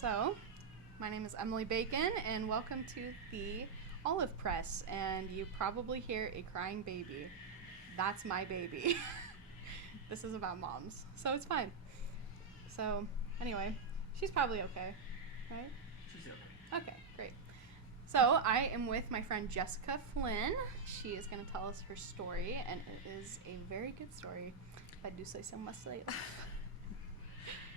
So, my name is Emily Bacon, and welcome to the Olive Press. And you probably hear a crying baby. That's my baby. This is about moms, so it's fine. So, anyway, she's probably okay, right? She's okay. Okay, great. So, I am with my friend Jessica Flynn. She is going to tell us her story, and it is a very good story, if I do say so myself.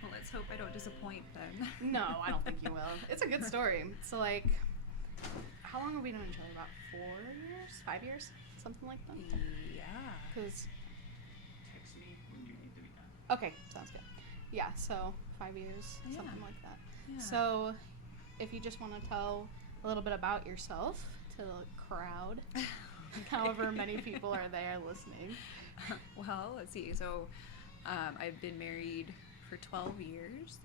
Well, let's hope I don't disappoint then. No, I don't think you will. It's a good story. So, like, how long have we known each other? About 4 years? 5 years? Something like that? Yeah. Because, Text me when you need to be done. okay, sounds good. Yeah, so 5 years, Yeah. something like that. Yeah. So, if you just want to tell a little bit about yourself to the crowd, however many people are there listening. Well, let's see. So, I've been married for 12 years.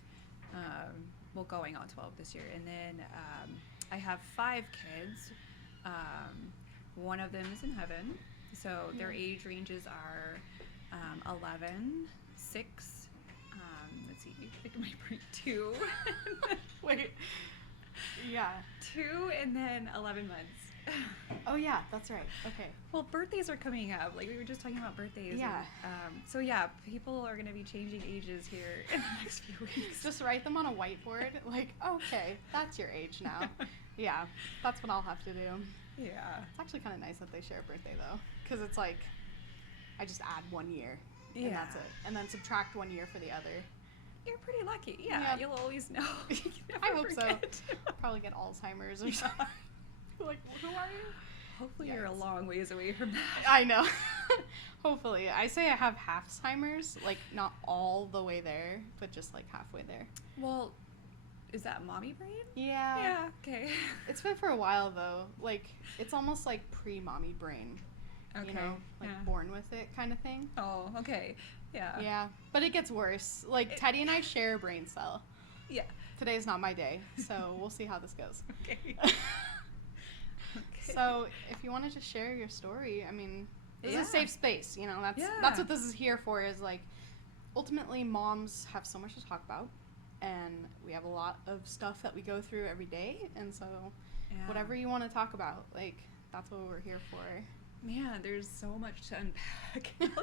Well, going on 12 this year. And then I have 5 kids. One of them is in heaven. So their age ranges are 11, 6, let's see, I think it might be 2. Wait. Yeah. 2 and then 11 months. Oh, yeah, that's right. Okay. Well, birthdays are coming up. Like, we were just talking about birthdays. Yeah. And, so, yeah, people are going to be changing ages here in the next few weeks. Just write them on a whiteboard. Like, okay, that's your age now. Yeah, that's what I'll have to do. Yeah. It's actually kind of nice that they share a birthday, though. Because it's like, I just add 1 year. Yeah. And that's it. And then subtract 1 year for the other. You're pretty lucky. Yeah, Yeah. you'll always know. You I never hope forget. so. Probably get Alzheimer's or something. Like, who are you? Hopefully Yeah, you're a it's- long ways away from that. I know. Hopefully. I say I have Alzheimer's, like, not all the way there, but just, like, halfway there. Well, is that mommy brain? Yeah. Yeah, okay. It's been for a while, though. Like, it's almost like pre-mommy brain. Okay. You know, like yeah. born with it kind of thing. Oh, okay. Yeah. Yeah, but it gets worse. Like, Teddy and I share a brain cell. Yeah. Today's not my day, so we'll see how this goes. Okay. So, if you wanted to share your story, I mean, this is Yeah. a safe space, you know, that's Yeah. what this is here for, is like, ultimately, moms have so much to talk about, and we have a lot of stuff that we go through every day, and so, Yeah. whatever you want to talk about, like, that's what we're here for. Man, there's so much to unpack. I'll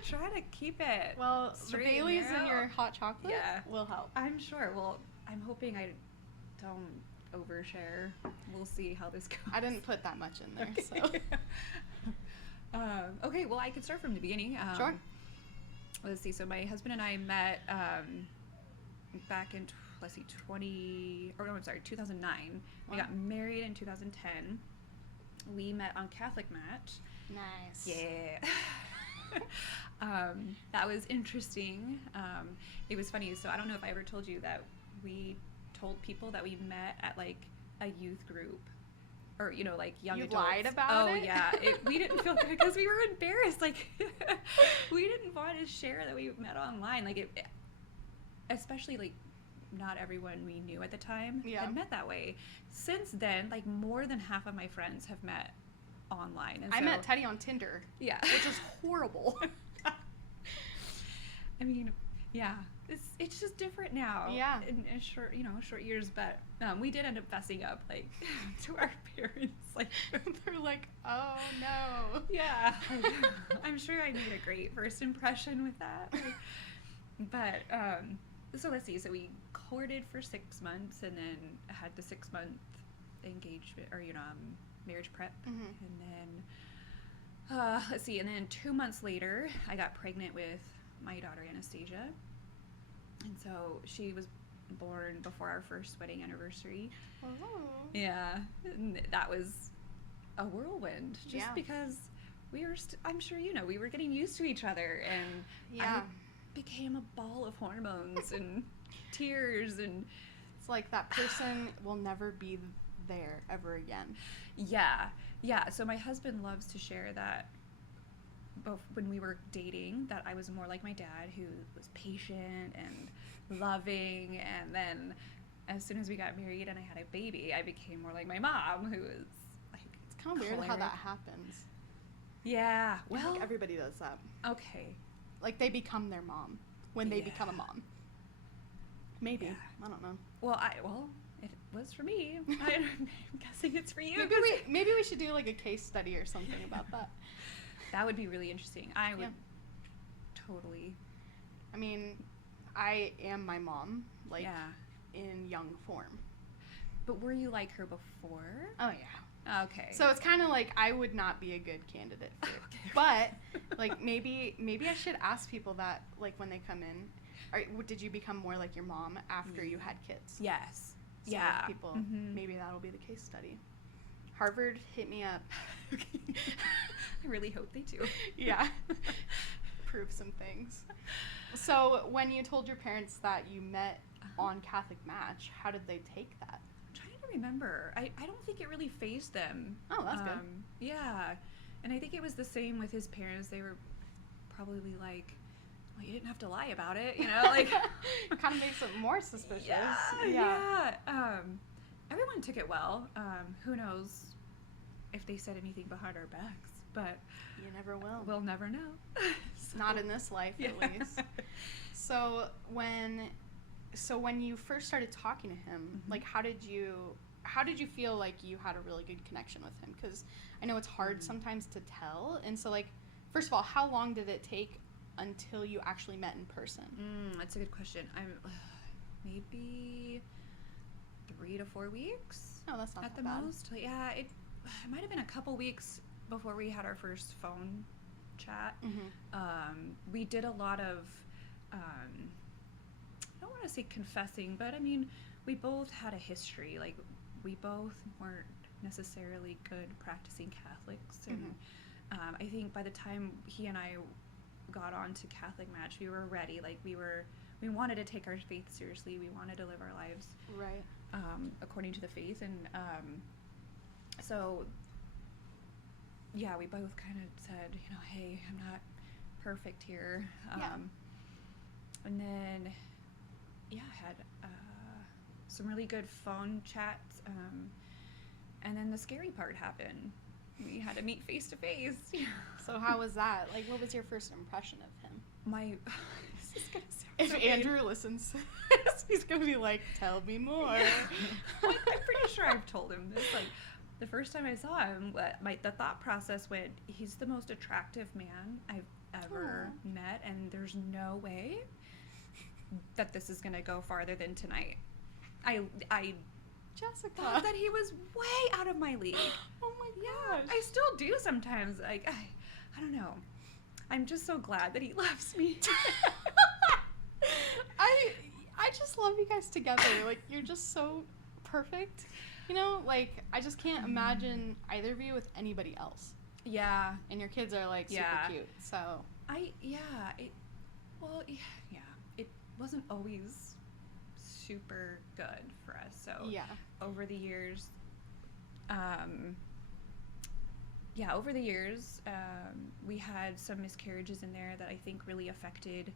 try to keep it. Well, the straight and Baileys in narrow. your hot chocolate Yeah. will help. I'm sure. Well, I'm hoping I don't overshare. We'll see how this goes. I didn't put that much in there, Okay. so. Okay, well, I could start from the beginning. Sure. Let's see. So my husband and I met back in 2009. We Wow. got married in 2010. We met on Catholic Match. Nice. Yeah. That was interesting. It was funny. So I don't know if I ever told you that we told people that we met at like a youth group, or like young You adults. lied about it? Oh yeah, we didn't feel good because we were embarrassed. Like we didn't want to share that we met online. Like it, especially like not everyone we knew at the time had met that way. Since then, like more than half of my friends have met online. And I so, met Teddy on Tinder. Yeah. Which is horrible. I mean, yeah, it's just different now. Yeah. In short years, but we did end up fessing up like to our parents. Like They're like, oh no. yeah, I'm sure I made a great first impression with that. But so let's see. So we courted for 6 months, and then had the 6-month engagement or marriage prep, Mm-hmm. and then let's see. And then 2 months later, I got pregnant with my daughter Anastasia. And so she was born before our first wedding anniversary. Oh. Yeah. And that was a whirlwind. Just Yeah. because we were, I'm sure we were getting used to each other. And Yeah. I became a ball of hormones and tears. And It's like that person will never be there ever again. yeah. Yeah. So my husband loves to share that when we were dating, that I was more like my dad, who was patient and loving, and then as soon as we got married and I had a baby, I became more like my mom, who was like, It's kind of weird how that happens. yeah, I well, think everybody does that. okay, Like, they become their mom when they Yeah. become a mom. Maybe. Yeah. I don't know. Well, it was for me. I'm guessing it's for you. Maybe we should do like a case study or something about that. That would be really interesting. I would Yeah. totally. I mean, I am my mom, like Yeah. in young form. But were you like her before? Oh yeah. Okay. So it's kind of like I would not be a good candidate for it. Okay. But like maybe I should ask people that, like, when they come in, did you become more like your mom after you had kids? Yes. So Yeah. people, Mhm. maybe that'll be the case study. Harvard, hit me up. Okay. I really hope they do. Yeah. Prove some things. So when you told your parents that you met on Catholic Match, how did they take that? I'm trying to remember. I don't think it really phased them. Oh, that's good. Yeah. And I think it was the same with his parents. They were probably like, well, you didn't have to lie about it, you know? Like, kind of makes it more suspicious. Yeah. Everyone took it well. Who knows if they said anything behind our backs, but You never will. we'll never know. Not in this life, at least. So when you first started talking to him, Mhm. like, how did you feel like you had a really good connection with him? Because I know it's hard sometimes to tell. And so, like, first of all, how long did it take until you actually met in person? That's a good question. I'm maybe 3 to 4 weeks. Oh, that's not at that the bad. most. Yeah, it might have been a couple weeks before we had our first phone chat. Mm-hmm. We did a lot of, I don't want to say confessing, but I mean, we both had a history. Like, we both weren't necessarily good practicing Catholics, and I think by the time he and I got on to Catholic Match, we were ready. Like, we wanted to take our faith seriously. We wanted to live our lives Right. according to the faith, and so yeah, we both kind of said, you know, hey, I'm not perfect here. Yeah. And then, yeah, I had some really good phone chats, and then the scary part happened. We had to meet face to face. So how was that? Like, what was your first impression of him? This is gonna sound If so Andrew listens to this, he's gonna be like, "Tell me more." I'm pretty sure I've told him this. Like, the first time I saw him, the thought process went, he's the most attractive man I've ever met, and there's no way that this is gonna go farther than tonight. I Jessica. thought that he was way out of my league. Oh my Yeah, gosh. I still do sometimes. Like, I don't know. I'm just so glad that he loves me. I just love you guys together. Like, you're just so perfect. You know, like, I just can't imagine either of you with anybody else. Yeah. And your kids are, like, super Yeah. cute. So, it wasn't always super good for us. So yeah. over the years, we had some miscarriages in there that I think really affected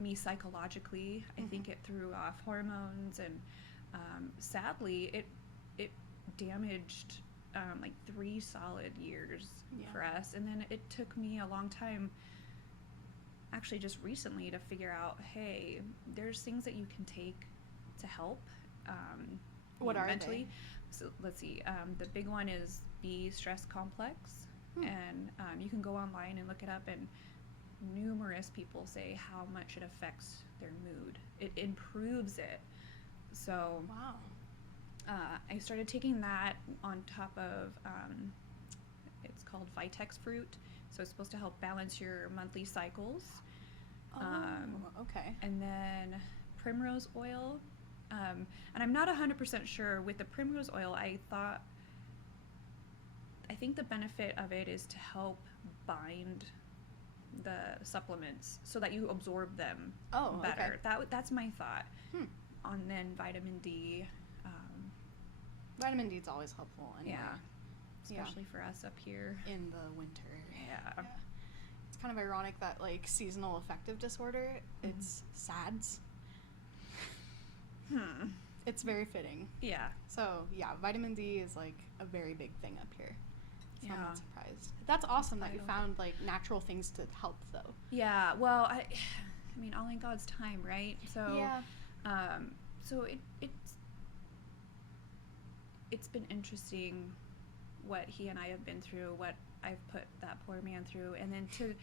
me psychologically. I think it threw off hormones, and sadly, it damaged like 3 solid years for us. And then it took me a long time, actually just recently, to figure out, hey, there's things that you can take to help What are mentally. they? So let's see. The big one is the stress complex, and you can go online and look it up, and numerous people say how much it affects their mood. It improves it. So Wow. I started taking that on top of, it's called Vitex fruit. So it's supposed to help balance your monthly cycles. Okay. And then primrose oil. And I'm not 100% sure with the primrose oil. I think the benefit of it is to help bind the supplements so that you absorb them better. Okay. That's my thought. And then vitamin D. Vitamin D is always helpful anyway. Especially for us up here. In the winter. Yeah. It's kind of ironic that, like, seasonal affective disorder, it's SADS. It's very fitting. Yeah. So, yeah, vitamin D is, like, a very big thing up here. So I'm Yeah. not surprised. That's awesome that you Vital. found, like, natural things to help, though. Yeah. Well, I mean, all in God's time, right? So, Yeah. so it's been interesting what he and I have been through, what I've put that poor man through, and then to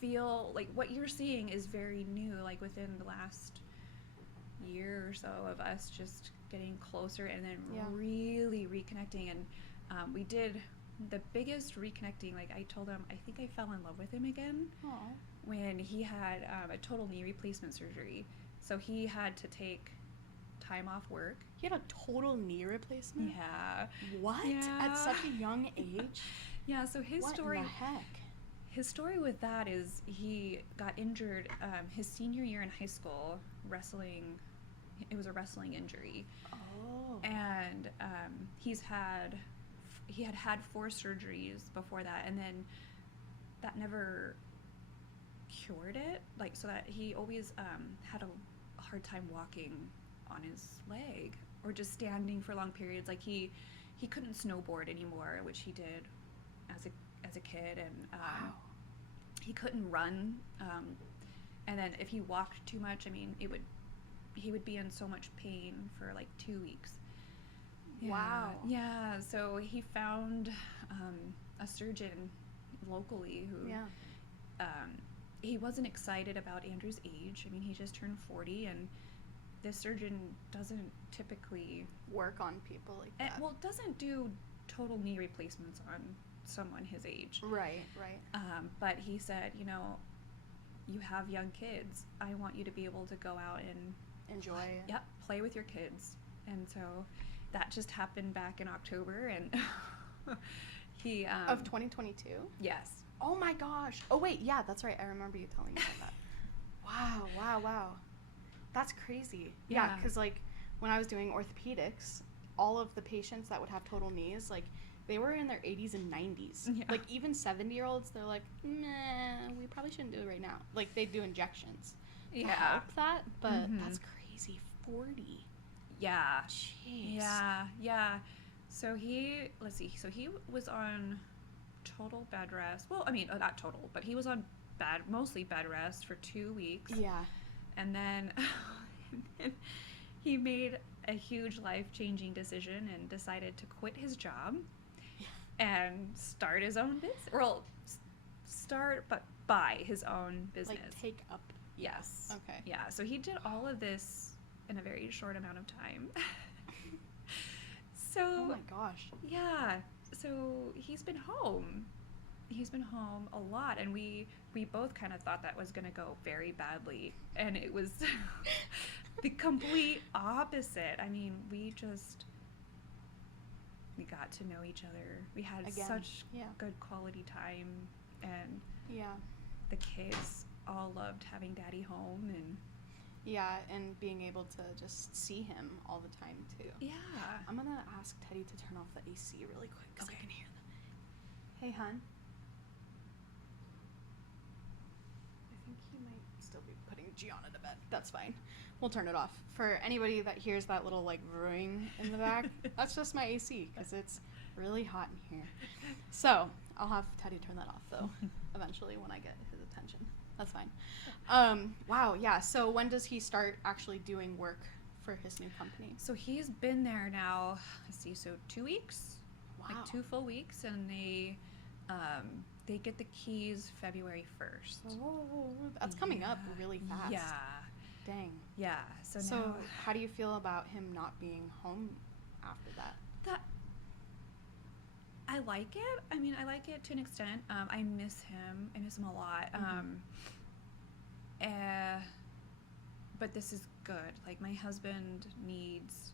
feel like what you're seeing is very new, like within the last year or so of us just getting closer and then Yeah. really reconnecting. And we did the biggest reconnecting. Like I told him, I think I fell in love with him again Aw. when he had a total knee replacement surgery. So he had to take time off work. He had a total knee replacement? Yeah. What? Yeah. At such a young age? Yeah, so his What story in the heck? his story with that is he got injured his senior year in high school wrestling. It was a wrestling injury. Oh. And he had had 4 surgeries before that, and then that never cured it, like, so that he always had a hard time walking on his leg or just standing for long periods. Like he couldn't snowboard anymore, which he did as a kid, and Wow. he couldn't run, and then if he walked too much, I mean, he would be in so much pain for like 2 weeks. Yeah. Wow. Yeah, so he found a surgeon locally who Yeah. he wasn't excited about Andrew's age. I mean, he just turned 40, and this surgeon doesn't typically Work on people like that. doesn't do total knee replacements on someone his age. Right, right. But he said, you know, you have young kids. I want you to be able to go out and Enjoy it. Yep, play with your kids. And so that just happened back in October, and he Of 2022? yes. Oh my gosh. Oh wait, yeah, that's right. I remember you telling me about that. Wow, wow, wow. That's crazy. Yeah, Yeah. because like when I was doing orthopedics, all of the patients that would have total knees, like they were in their 80s and 90s. Yeah. Like even 70-year-olds, they're like, nah, we probably shouldn't do it right now. Like they do injections to Yeah. help that, but Mhm. that's crazy. 40. Yeah. Jeez. Yeah, yeah. So let's see. So he was on total bed rest. Well, I mean, not total, but he was on mostly bed rest for 2 weeks. Yeah. And then, he made a huge life-changing decision and decided to quit his job and start his own business. Well, but buy his own business. Like take up. Yes. Okay. Yeah. So he did all of this in a very short amount of time. So. Oh my gosh. Yeah. So he's been home. He's been home a lot, and we both kind of thought that was going to go very badly, and it was the complete opposite. I mean, we got to know each other. We had Again, such yeah. good quality time, and Yeah. the kids all loved having Daddy home, and Yeah, and being able to just see him all the time too. yeah. I'm gonna ask Teddy to turn off the AC really quick because I Okay. can hear them. Hey, hun. I think he might still be putting Gianna to bed. That's fine. We'll turn it off. For anybody that hears that little like brewing in the back, that's just my AC because it's really hot in here. So I'll have Teddy turn that off though, eventually when I get his attention. That's fine. Wow, yeah. So when does he start actually doing work for his new company? So he's been there now, let's see, so 2 weeks? Wow. Like 2 full weeks, and they get the keys February 1st. Oh, that's coming up really fast. Yeah. Dang. Yeah. So So now how do you feel about him not being home after that? that I like it. I mean, I like it to an extent. I miss him. I miss him a lot. But this is good. Like, my husband needs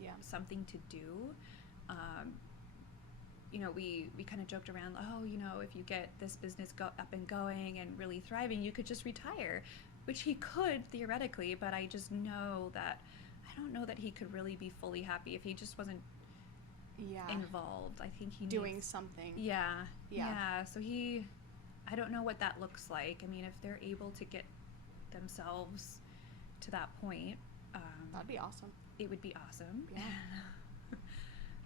Yeah. something to do. You know, we kind of joked around, oh, you know, if you get this business up and going and really thriving, you could just retire, which he could theoretically, but I just know that I don't know that he could really be fully happy if he just wasn't Yeah. involved. I think he Doing needs, something. yeah. Yeah. So I don't know what that looks like. I mean, if they're able to get themselves to that point, That'd be awesome. it would be awesome. Yeah.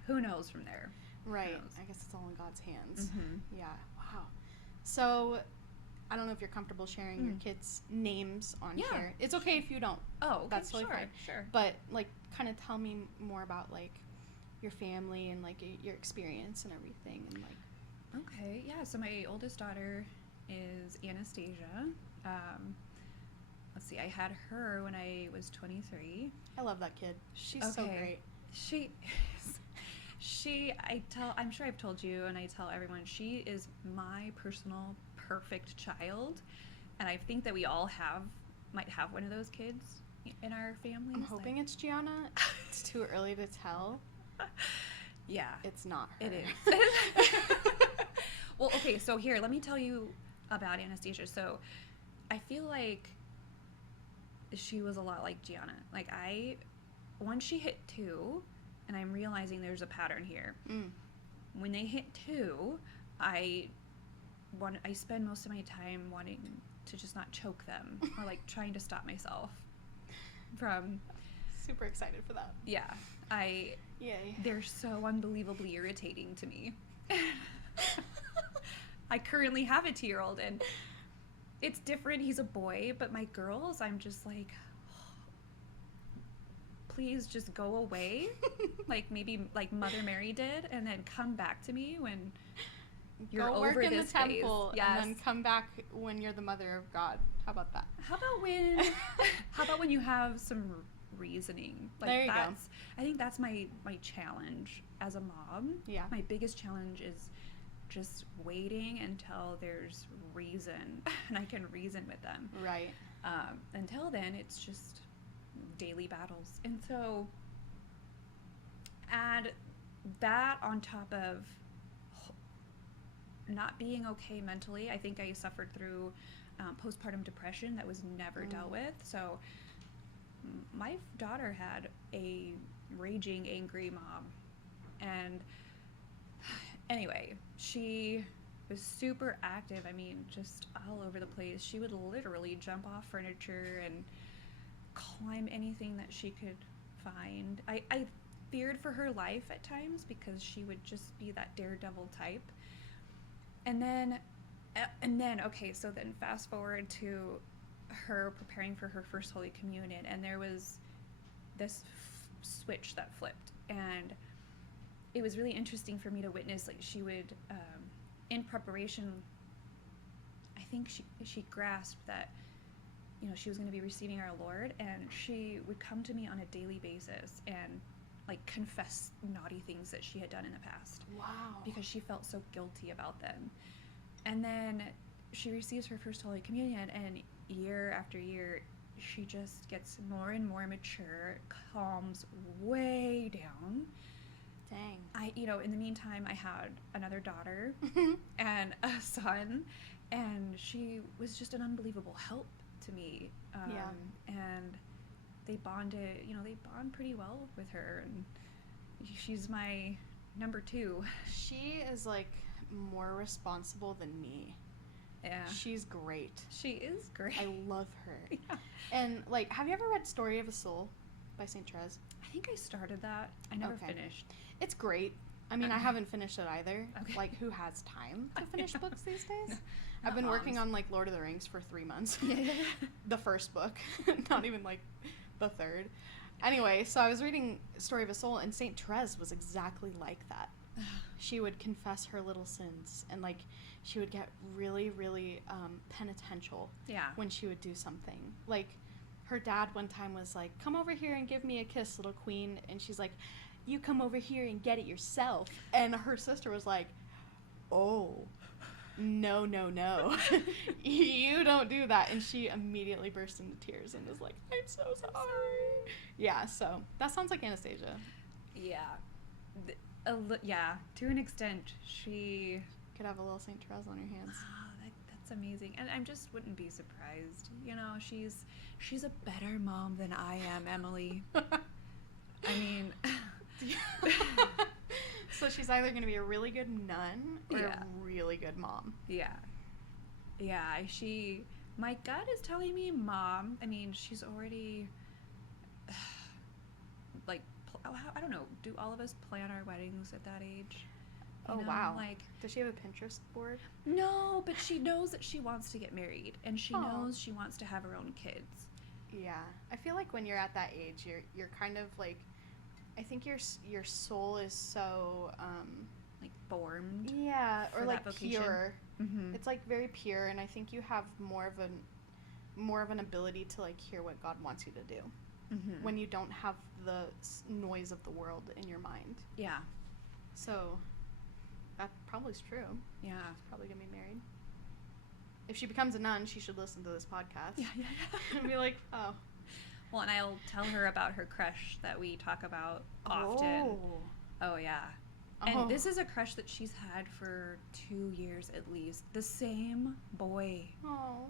Who knows from there? Right. knows? I guess it's all in God's hands. Mhm. Yeah. Wow. So I don't know if you're comfortable sharing your kids' names on Yeah. here. It's okay if you don't. Oh, okay, That's totally sure, fine. sure. But, like, kind of tell me more about, like, your family and, like, your experience and everything. And, like, Okay, yeah. So my oldest daughter is Anastasia. Let's see, I had her when I was 23. I love that kid. She's so Okay. great. She is. I'm sure I've told you, and I tell everyone, she is my personal perfect child. And I think that we all might have one of those kids in our families. I'm hoping it's Gianna. It's too early to tell. Yeah. It's not her. It is. Well, okay, so here, let me tell you about Anastasia. So I feel like she was a lot like Gianna. Like, once she hit 2, and I'm realizing there's a pattern here. When they hit 2, I spend most of my time wanting to just not choke them or, like, trying to stop myself from... Super excited for that. Yeah. Yay. They're so unbelievably irritating to me. I currently have a 2-year-old, and it's different. He's a boy, but my girls, I'm just like, please just go away. Like, maybe like Mother Mary did, and then come back to me when you're Go over work in this the temple phase. Yes. and then come back when you're the mother of God. How about that? How about when you have some reasoning? Like, There you go. I think that's my challenge as a mom. Yeah. My biggest challenge is just waiting until there's reason and I can reason with them. Right. Until then, it's just daily battles. And so add that on top of not being okay mentally. I think I suffered through postpartum depression that was never dealt with. So my daughter had a raging, angry mom. And anyway, she was super active. I mean, just all over the place. She would literally jump off furniture and climb anything that she could find. I feared for her life at times because she would just be that daredevil type. And then, okay, so then fast forward to her preparing for her first Holy Communion, and there was this switch that flipped. And it was really interesting for me to witness. Like, she would, in preparation, I think she grasped that, you know, she was going to be receiving our Lord, and she would come to me on a daily basis and, like, confess naughty things that she had done in the past. Wow. Because she felt so guilty about them. And then she receives her first Holy Communion, and year after year, she just gets more and more mature, calms way down. Dang. In the meantime, I had another daughter and a son, and she was just an unbelievable help to me. And they bonded, they bond pretty well with her, and she's my number 2. She is, like, more responsible than me. Yeah. She's great. She is great. I love her. Yeah. And, like, have you ever read Story of a Soul by St. Therese? I think I started that. I never Okay. finished. It's great. I mean, I haven't finished it either. Okay. Like, who has time to finish books these days? No. I've been Not working moms. on, like, Lord of the Rings for 3 months. Yeah. The first book. Not even, like, the third. Anyway, so I was reading Story of a Soul, and St. Therese was exactly like that. She would confess her little sins, and, like, she would get really, really penitential Yeah. when she would do something. Like, her dad one time was like, "Come over here and give me a kiss, little queen." And she's like, "You come over here and get it yourself." And her sister was like, "Oh, no, no, no. You don't do that." And she immediately burst into tears and was like, "I'm so sorry." Yeah, so that sounds like Anastasia. Yeah. Yeah, to an extent, she... Could have a little St. Therese on your hands. That's amazing. And I just wouldn't be surprised. She's a better mom than I am, Emily. I mean... So she's either going to be a really good nun or Yeah. a really good mom. Yeah. Yeah, my gut is telling me mom. I mean, she's already... like, I don't know, do all of us plan our weddings at that age? Oh, know? wow. Like, Does she have a Pinterest board? no, but she knows that she wants to get married, and she Aw. knows she wants to have her own kids. Yeah. I feel like when you're at that age, you're kind of like, I think your soul is so Like, formed. yeah, or for like that vocation. pure. Mm-hmm. It's like very pure, and I think you have more of an ability to like hear what God wants you to do Mm-hmm. when you don't have the noise of the world in your mind. Yeah. So that probably is true. Yeah. She's probably gonna be married. If she becomes a nun, she should listen to this podcast Yeah. and be like, oh. Well, and I'll tell her about her crush that we talk about often. Oh yeah. And Oh. this is a crush that she's had for 2 years at least. The same boy. Oh.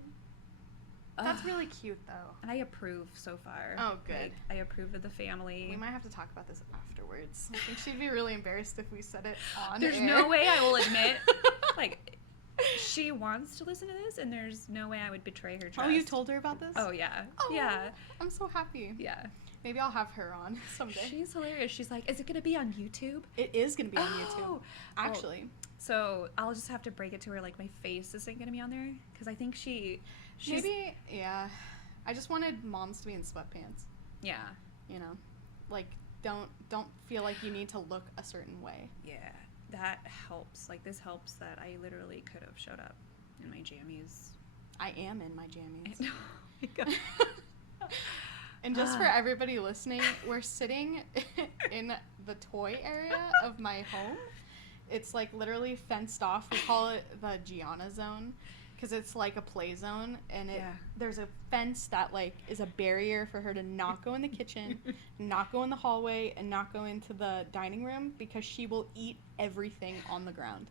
That's Ugh. really cute, though. And I approve so far. Oh, good. Like, I approve of the family. We might have to talk about this afterwards. I think she'd be really embarrassed if we said it on There's air. no way I will admit. Like, she wants to listen to this, and there's no way I would betray her trust. Oh, you told her about this? Oh, yeah. Oh, Yeah. I'm so happy. Yeah. Maybe I'll have her on someday. She's hilarious. She's like, is it going to be on YouTube? It is going to be on Oh. YouTube. Actually. So I'll just have to break it to her, like, my face isn't going to be on there. Because I think she's... Maybe, yeah. I just wanted moms to be in sweatpants. Yeah. You know? Like, don't feel like you need to look a certain way. Yeah. That helps. Like, this helps that I literally could have showed up in my jammies. I am in my jammies. Oh my God. And just for everybody listening, we're sitting in the toy area of my home. It's like literally fenced off. We call it the Gianna zone because it's like a play zone, and there's a fence that like is a barrier for her to not go in the kitchen, not go in the hallway, and not go into the dining room because she will eat everything on the ground.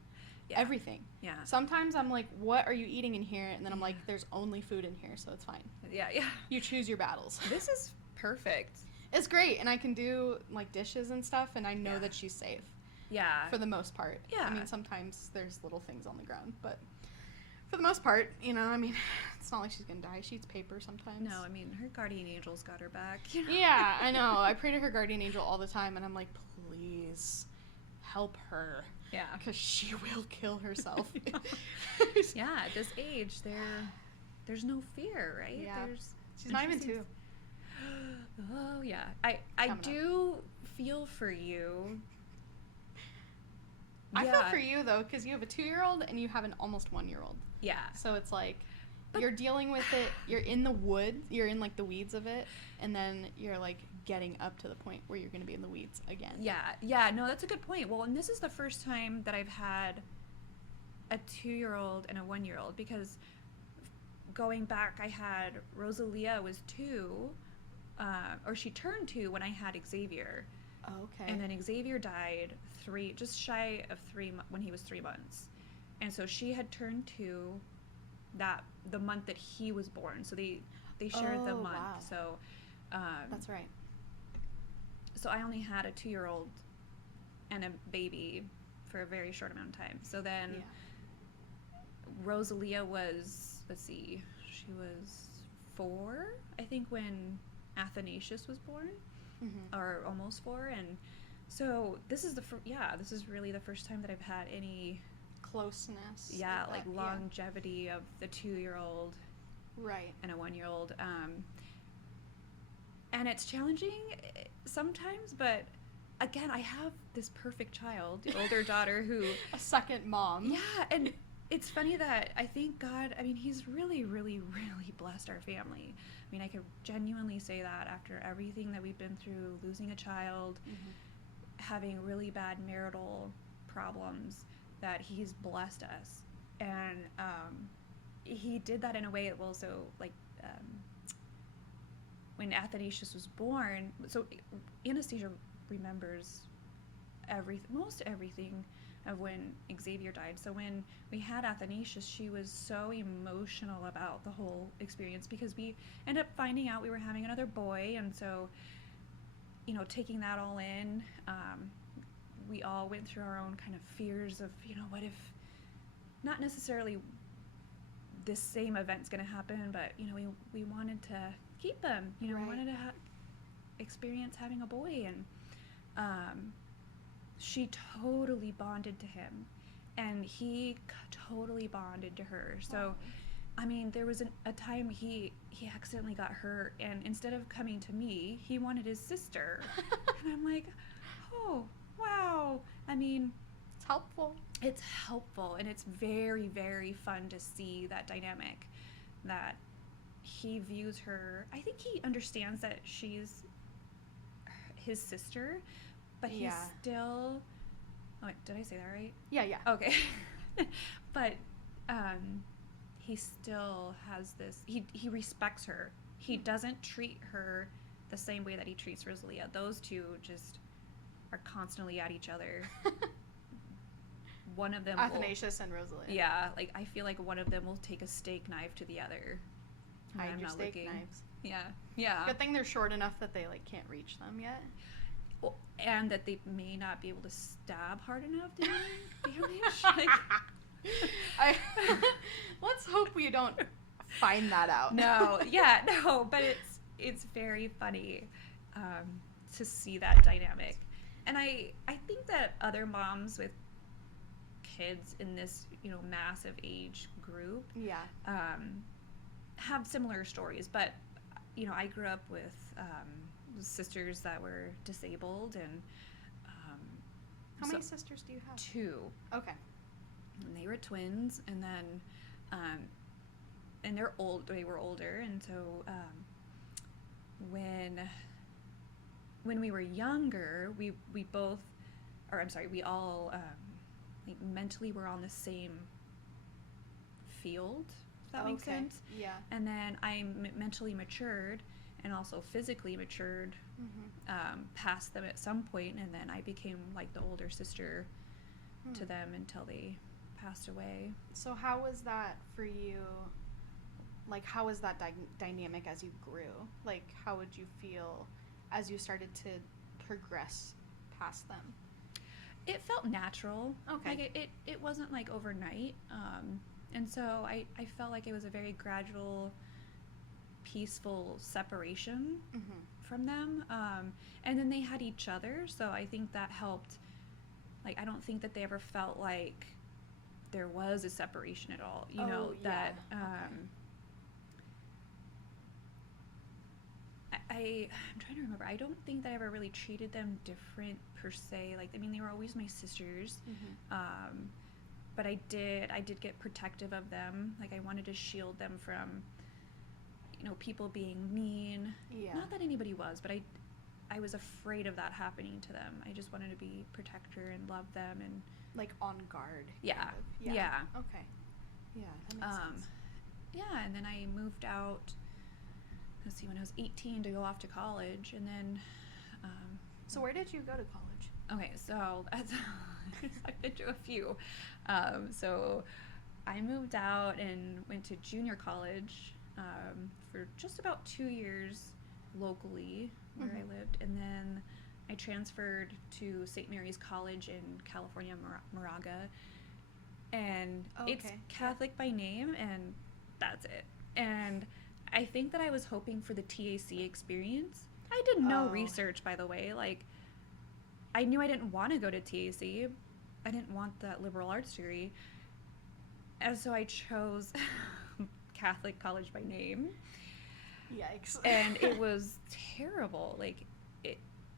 Yeah. Everything. Yeah. Sometimes I'm like, what are you eating in here? And then I'm like, there's only food in here, so it's fine. Yeah. You choose your battles. This is perfect. It's great, and I can do like dishes and stuff, and I know Yeah. that she's safe Yeah. for the most part. Yeah. I mean, sometimes there's little things on the ground, but for the most part, you know, I mean, it's not like she's gonna die. She eats paper sometimes. No, I mean, her guardian angel's got her back. You know? Yeah, I know. I pray to her guardian angel all the time, and I'm like, please help her. Yeah. Because she will kill herself. Yeah, at this age, there's no fear, right? Yeah. There's She's not even interesting- 2. Oh, yeah. I Coming up. do feel for you. I feel Yeah. for you, though, because you have a 2-year-old and you have an almost 1-year-old. Yeah. So it's like, But- you're dealing with it, you're in the wood, you're in like the weeds of it, and then you're like getting up to the point where you're going to be in the weeds again. Yeah, no, that's a good point. Well, and this is the first time that I've had a 2-year-old and a 1-year-old, because going back, I had Rosalia was 2, or she turned 2 when I had Xavier. Okay. And then Xavier died just shy of 3 when he was 3 months. And so she had turned 2 the month that he was born. So they shared the Oh, month. wow. So That's right. so I only had a 2-year-old and a baby for a very short amount of time. So then Rosalia was, she was 4, I think, when Athanasius was born, Mm-hmm. or almost 4. And so this is this is really the first time that I've had any Closeness. like that, longevity of the 2-year-old Right. and a 1-year-old. And it's challenging sometimes, but again, I have this perfect child, the older daughter who... A second mom. Yeah, and it's funny that I think God, I mean, he's really, really, really blessed our family. I mean, I could genuinely say that after everything that we've been through, losing a child, Mm-hmm. having really bad marital problems, that he's blessed us. And he did that in a way that also, like, when Athanasius was born, so Anastasia remembers most everything of when Xavier died. So when we had Athanasius, she was so emotional about the whole experience, because we ended up finding out we were having another boy, and so, you know, taking that all in, we all went through our own kind of fears of, you know, what if, not necessarily this same event's going to happen, but, you know, we wanted to keep him, you know, Right. we wanted to experience having a boy. And she totally bonded to him, and he totally bonded to her. So, I mean, there was a time he accidentally got hurt, and instead of coming to me, he wanted his sister. And I'm like, oh, wow. I mean, It's helpful. it's helpful, and it's very, very fun to see that dynamic, that he views her. I think he understands that she's his sister, but he's Yeah. still. Oh, wait, did I say that right? Yeah, yeah. Okay. But he still has this. He respects her. He doesn't treat her the same way that he treats Rosalia. Those two just are constantly at each other. One of them will, Athanasius and Rosalia. yeah, like I feel like one of them will take a steak knife to the other. And Hide I'm your not steak looking. knives. Yeah. Good thing they're short enough that they like can't reach them yet. Well, and that they may not be able to stab hard enough to do damage. Like, Let's hope we don't find that out. no, but it's very funny to see that dynamic, and I think that other moms with kids in this massive age group Yeah. have similar stories, but I grew up with sisters that were disabled, and How many sisters do you have? 2. Okay. And they were twins, and then and they were older, and so when we were younger, we all like mentally were on the same field, if that makes Okay. sense. Yeah. And then I mentally matured and also physically matured Mm-hmm. past them at some point, and then I became like the older sister to Hmm. them until they passed away. So how was that for you? Like, how was that dynamic as you grew? Like, how would you feel as you started to progress past them? It felt natural. Okay. Like it wasn't like overnight. And so I felt like it was a very gradual, peaceful separation Mm-hmm. from them. And then they had each other, so I think that helped. Like, I don't think that they ever felt like there was a separation at all. You know, Oh, yeah. that I'm trying to remember. I don't think that I ever really treated them different per se. Like, I mean, they were always my sisters. Mm-hmm. But I did get protective of them. Like, I wanted to shield them from, people being mean. Yeah. Not that anybody was, but I was afraid of that happening to them. I just wanted to be protector and love them, and Like on guard. Yeah. Kind of. Yeah. Okay. Yeah, that makes sense. yeah, and then I moved out, let's see, when I was 18 to go off to college, and then So where did you go to college? okay, so that's I've been to a few. So I moved out and went to junior college for just about 2 years locally where Mhm. I lived, and then I transferred to St. Mary's College in California, Moraga, and it's Okay. Catholic by name, and that's it. And I think that I was hoping for the TAC experience. I did no Oh. research, by the way. Like, I knew I didn't want to go to TAC. I didn't want that liberal arts degree. And so I chose Catholic college by name. Yikes. And it was terrible. Like,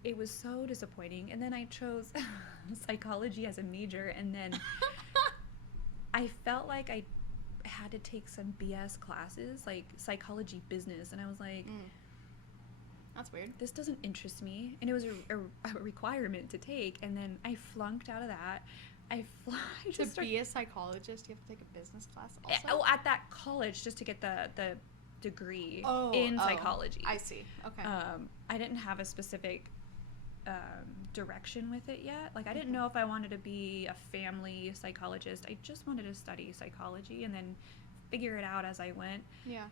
it was so disappointing. And then I chose psychology as a major, and then I felt like I had to take some BS classes, like psychology business, and I was like, That's weird. this doesn't interest me. And it was a requirement to take, and then I flunked out of that. I just To started, be a psychologist, you have to take a business class also? oh, at that college, just to get the degree Oh, in oh, psychology. I see. Okay. I didn't have a specific direction with it yet. Like, I didn't Mhm. know if I wanted to be a family psychologist. I just wanted to study psychology and then figure it out as I went. Yeah.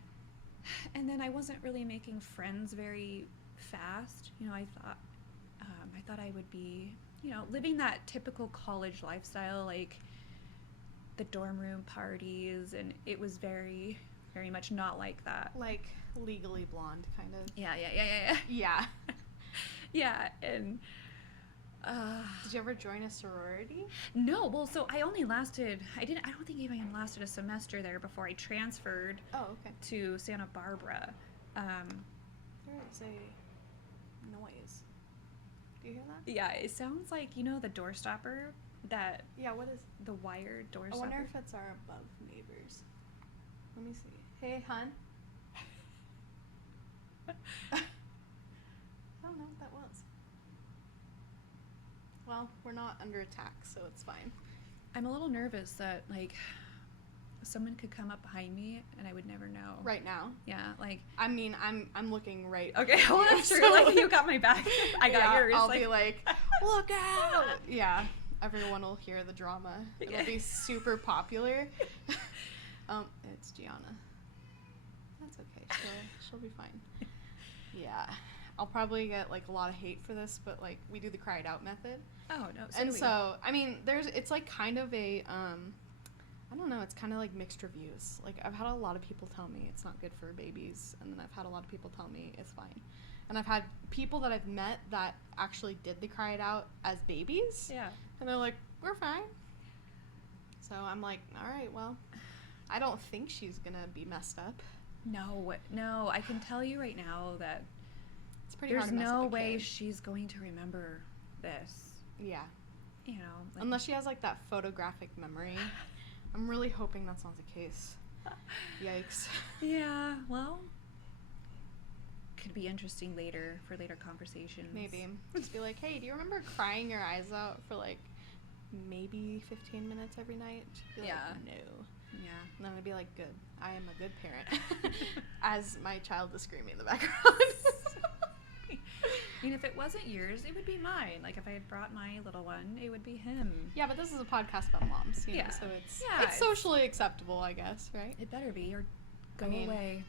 And then I wasn't really making friends very fast. I thought I would be, living that typical college lifestyle, like the dorm room parties, and it was very, very much not like that. Like Legally Blonde, kind of. Yeah. Yeah. Yeah, and Did you ever join a sorority? No, well, so I only lasted, I don't think even lasted a semester there before I transferred Oh, okay. to Santa Barbara. There is a noise. Do you hear that? Yeah, it sounds like, the door stopper, that, Yeah, what is... the wired door I stopper. wonder if it's our above neighbors. Let me see. Hey, hon. I don't know what that was. Well, we're not under attack, so it's fine. I'm a little nervous that, like, someone could come up behind me and I would never know. Right now. Yeah, like... I mean, I'm looking right. Okay, behind well, you, that's true. so- Like, you got my back. I got yours. I'll like... be like, look out! Yeah, everyone will hear the drama. It'll Yeah. be super popular. It's Gianna. That's okay. She'll be fine. Yeah, I'll probably get like a lot of hate for this, but like we do the cried out method. Oh, no. And do we. so, I mean, it's like kind of a, I don't know, it's kind of like mixed reviews. Like, I've had a lot of people tell me it's not good for babies, and then I've had a lot of people tell me it's fine. And I've had people that I've met that actually did the cry it out as babies, Yeah. and they're like, we're fine. So I'm like, all right, well, I don't think she's gonna be messed up. No, I can tell you right now that It's pretty there's hard to mess no up a way kid. she's going to remember this. Yeah. You know, like, Unless she has like that photographic memory. I'm really hoping that's not the case. Yikes. yeah, well, could be interesting for later conversations. Maybe. Just be like, hey, do you remember crying your eyes out for like maybe 15 minutes every night? She'd be Yeah. like, no. Yeah. And then I'd be like, good. I am a good parent. As my child is screaming in the background. I mean, if it wasn't yours, it would be mine. Like, if I had brought my little one, it would be him. Yeah, but this is a podcast about moms, you know, Yeah. so it's Yeah, it's socially acceptable, I guess, right? It better be, or go I mean, away.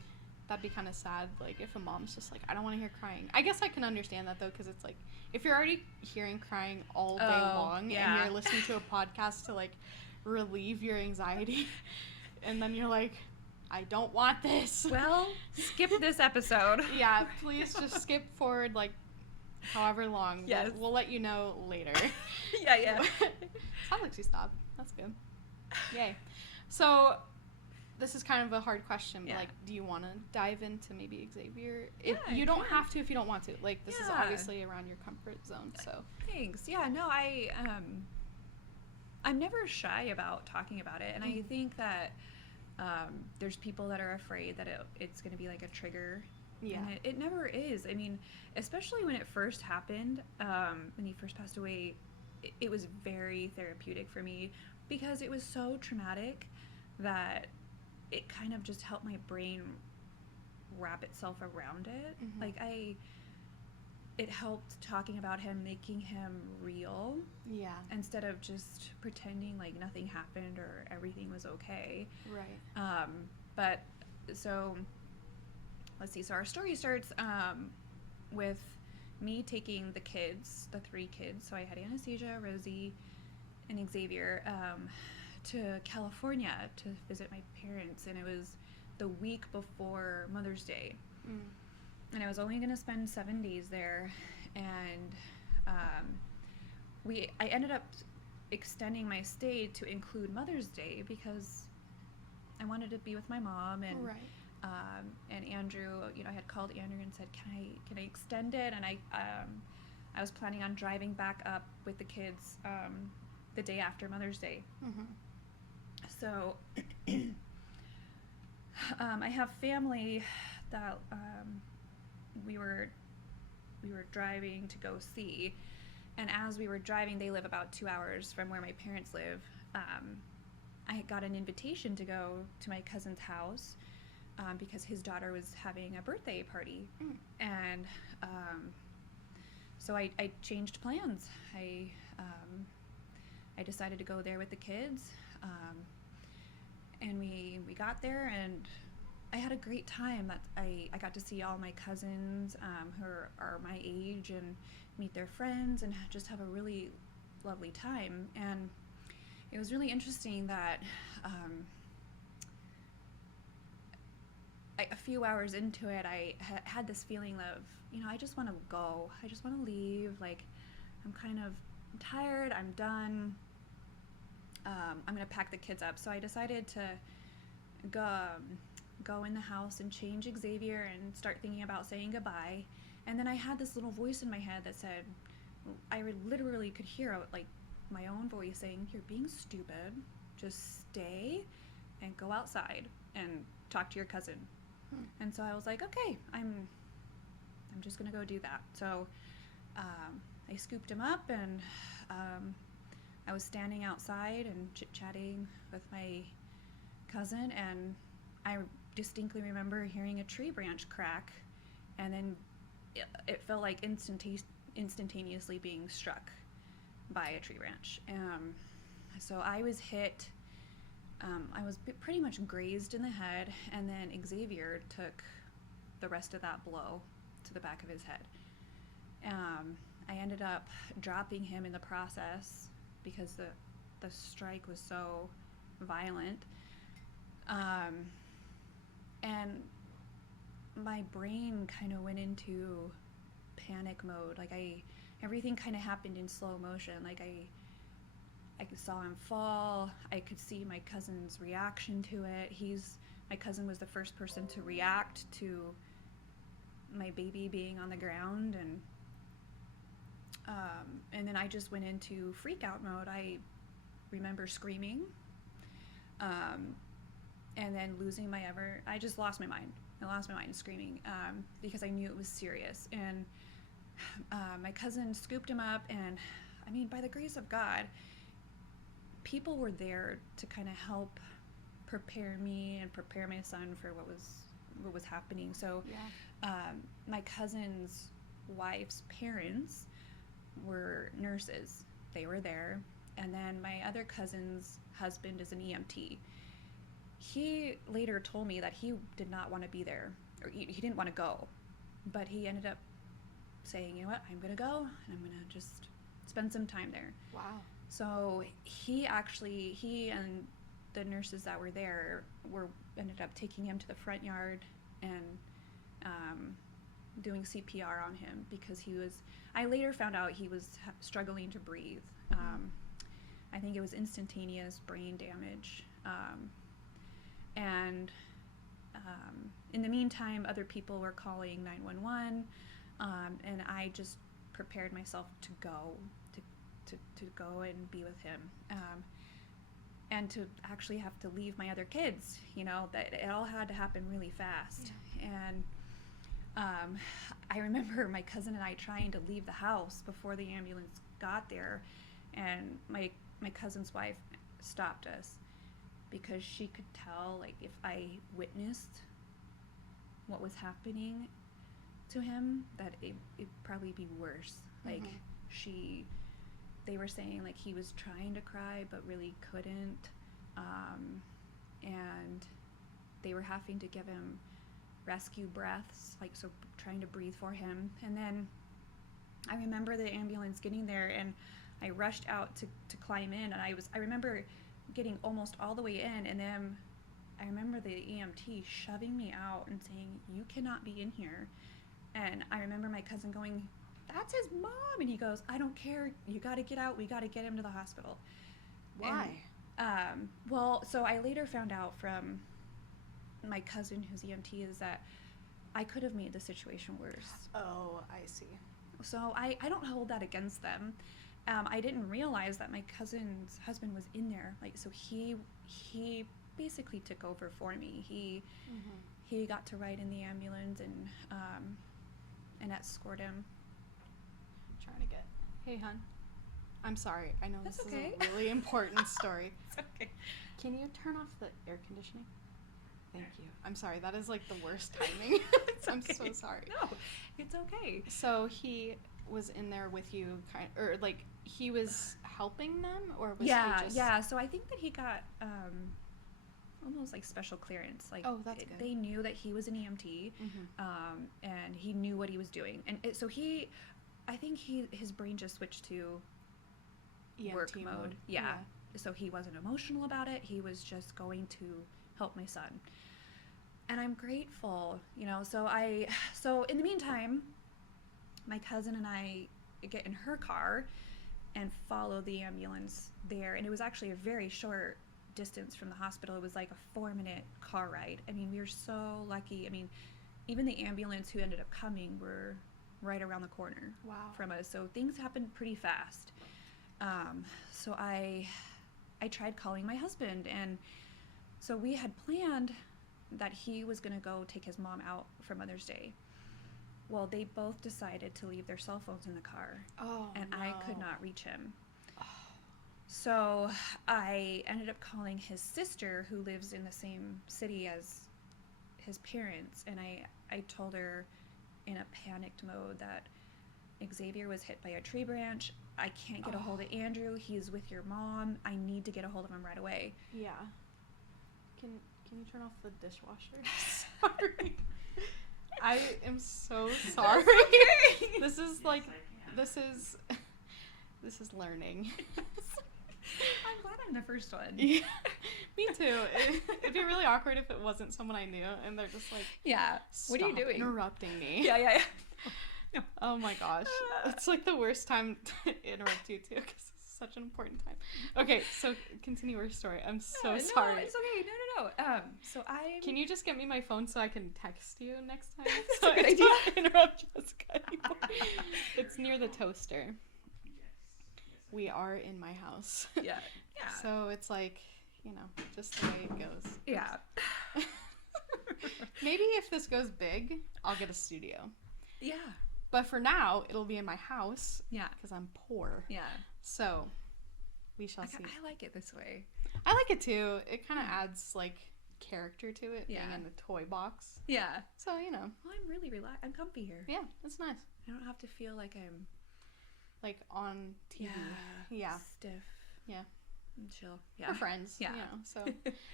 That'd be kind of sad, like, if a mom's just like, I don't want to hear crying. I guess I can understand that, though, because it's like, if you're already hearing crying all day long, yeah. and you're listening to a podcast to, like, relieve your anxiety, and then you're like, I don't want this. Well, skip this episode. Yeah, please just skip forward, like, however long. Yes. We'll let you know later. yeah. Sounds like she stopped. That's good. Yay. So, this is kind of a hard question, but, Yeah. like, do you want to dive into maybe Xavier? If Yeah, you I don't can. have to if you don't want to. Like, this is Yeah. obviously around your comfort zone, so. Thanks. Yeah, no, I'm never shy about talking about it, and I Mhm. think that there's people that are afraid that it's going to be like a trigger. Yeah. And it never is. I mean, especially when it first happened, when he first passed away, it was very therapeutic for me because it was so traumatic that it kind of just helped my brain wrap itself around it. Mhm. Like, it helped talking about him, making him real Yeah. instead of just pretending like nothing happened or everything was okay. Right. But so let's see. So our story starts with me taking the kids, the 3 kids. So I had Anastasia, Rosie, and Xavier to California to visit my parents, and it was the week before Mother's Day. Mm. And I was only going to spend 7 days there, and I ended up extending my stay to include Mother's Day because I wanted to be with my mom, and Right. And Andrew, I had called Andrew and said, can I extend it? And I was planning on driving back up with the kids the day after Mother's Day. Mm-hmm. So I have family that we were driving to go see, and as we were driving, they live about 2 hours from where my parents live. I got an invitation to go to my cousin's house because his daughter was having a birthday party. Mm. And so I changed plans. I decided to go there with the kids, and we got there, and I had a great time. I got to see all my cousins who are my age and meet their friends and just have a really lovely time. And it was really interesting that a few hours into it, I had this feeling of, I just want to go. I just want to leave. Like, I'm kind of tired, I'm done. I'm going to pack the kids up. So I decided to go in the house and change Xavier and start thinking about saying goodbye. And then I had this little voice in my head that said, I literally could hear like my own voice saying, "You're being stupid. Just stay and go outside and talk to your cousin." And so I was like, okay, I'm just gonna go do that. So I scooped him up, and I was standing outside and chit-chatting with my cousin, and I distinctly remember hearing a tree branch crack, and then it felt like instantaneously being struck by a tree branch. So I was hit. I was pretty much grazed in the head, and then Xavier took the rest of that blow to the back of his head. I ended up dropping him in the process because the strike was so violent. And my brain kind of went into panic mode. Like everything kind of happened in slow motion. Like I saw him fall. I could see my cousin's reaction to it. My cousin was the first person to react to my baby being on the ground, and then I just went into freak out mode. I remember screaming, and then I just lost my mind. I lost my mind screaming because I knew it was serious. And my cousin scooped him up, and I mean, by the grace of God, people were there to kind of help prepare me and prepare my son for what was happening. So my cousin's wife's parents were nurses. They were there. And then my other cousin's husband is an EMT. He later told me that he did not want to be there, or he didn't want to go, but he ended up saying, "You know what, I'm going to go, and I'm going to just spend some time there." Wow. So he and the nurses that were there ended up taking him to the front yard and doing CPR on him because I later found out he was struggling to breathe. I think it was instantaneous brain damage. And in the meantime, other people were calling 911, and I just prepared myself to go and be with him, and to actually have to leave my other kids. That it all had to happen really fast. Yeah. And I remember my cousin and I trying to leave the house before the ambulance got there, and my cousin's wife stopped us because she could tell, like, if I witnessed what was happening to him, that it'd probably be worse. Like, they were saying, like, he was trying to cry but really couldn't, and they were having to give him rescue breaths, like, so trying to breathe for him. And then I remember the ambulance getting there, and I rushed out to climb in, and I remember getting almost all the way in, and then I remember the EMT shoving me out and saying, "You cannot be in here." And I remember my cousin going, "That's his mom," and he goes, "I don't care, you got to get out, we got to get him to the hospital." Why? And, well, so I later found out from my cousin who's EMT is that I could have made the situation worse. Oh, I see. So I don't hold that against them. I didn't realize that my cousin's husband was in there. Like, so he basically took over for me. He got to ride in the ambulance and escort him. Trying to get. Hey, hon. I'm sorry. I know That's this okay. is a really important story. It's okay. Can you turn off the air conditioning? Thank you. I'm sorry. That is like the worst timing. I'm so sorry. No, it's okay. So he was in there with you, or like he was helping them, or was he just? Yeah. So I think that he got almost like special clearance. Like, oh, that's good. They knew that he was an EMT, and he knew what he was doing, and so I think his brain just switched to EMT work mode. Yeah. So he wasn't emotional about it. He was just going to help my son. And I'm grateful, So in the meantime, my cousin and I get in her car, and followed the ambulance there. And it was actually a very short distance from the hospital. It was like a 4-minute car ride. I mean, we were so lucky. I mean, even the ambulance who ended up coming were right around the corner from us. So things happened pretty fast. So I tried calling my husband, and so we had planned that he was going to go take his mom out for Mother's Day. Well, they both decided to leave their cell phones in the car, and I could not reach him. So I ended up calling his sister, who lives in the same city as his parents, and I told her in a panicked mode that Xavier was hit by a tree branch. I can't get a hold of Andrew. He's with your mom. I need to get a hold of him right away. Yeah. Can you turn off the dishwasher? Sorry. I am so sorry. Okay. This is like, this is learning. I'm glad I'm the first one. Yeah, me too. It'd be really awkward if it wasn't someone I knew and they're just like, yeah, what are you doing? Interrupting me. Yeah. No. Oh my gosh. It's like the worst time to interrupt you too, because it's such an important time. Okay, so continue your story. I'm so sorry. No, it's okay. No. So Can you just get me my phone so I can text you next time? That's so a good I idea. don't interrupt Jessica anymore. It's near the toaster. We are in my house. Yeah. So it's like, just the way it goes. Yeah. Maybe if this goes big, I'll get a studio. Yeah. But for now, it'll be in my house. Yeah. Because I'm poor. Yeah. So we shall see. I like it this way. I like it too. It kind of adds like character to it, being in the toy box. Yeah. So, Well, I'm really relaxed. I'm comfy here. Yeah, it's nice. I don't have to feel like I'm like on TV. Yeah. Stiff. Yeah. And chill. Yeah. We're friends. Yeah.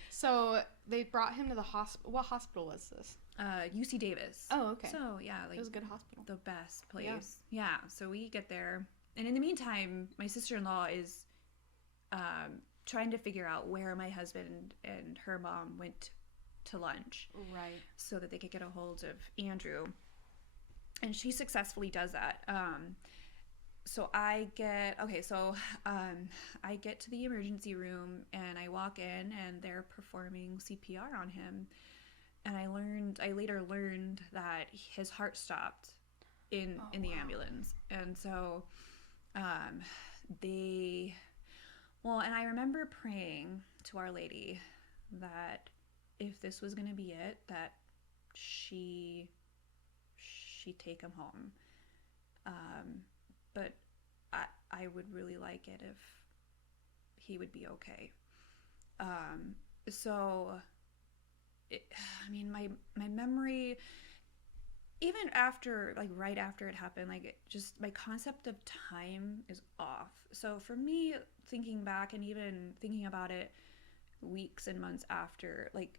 So they brought him to the hospital. What hospital was this? UC Davis. Oh, okay. So yeah, like it was a good hospital. the best place. Yeah. So we get there, and in the meantime, my sister-in-law is trying to figure out where my husband and her mom went to lunch, right? So that they could get a hold of Andrew, and she successfully does that. So I get to the emergency room, and I walk in, and they're performing CPR on him. And I later learned that his heart stopped in the ambulance. And so and I remember praying to Our Lady that if this was going to be it, that she'd take him home. But I would really like it if he would be okay. My memory, even after, like right after it happened, like just my concept of time is off. So for me, thinking back and even thinking about it weeks and months after, like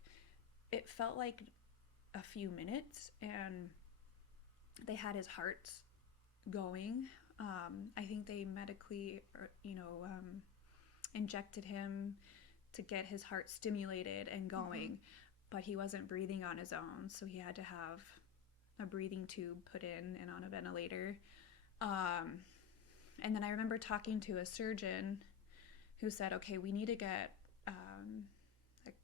it felt like a few minutes, and they had his heart going. I think they medically, injected him to get his heart stimulated and going, but he wasn't breathing on his own, so he had to have a breathing tube put in and on a ventilator. And then I remember talking to a surgeon who said, okay, we need to get a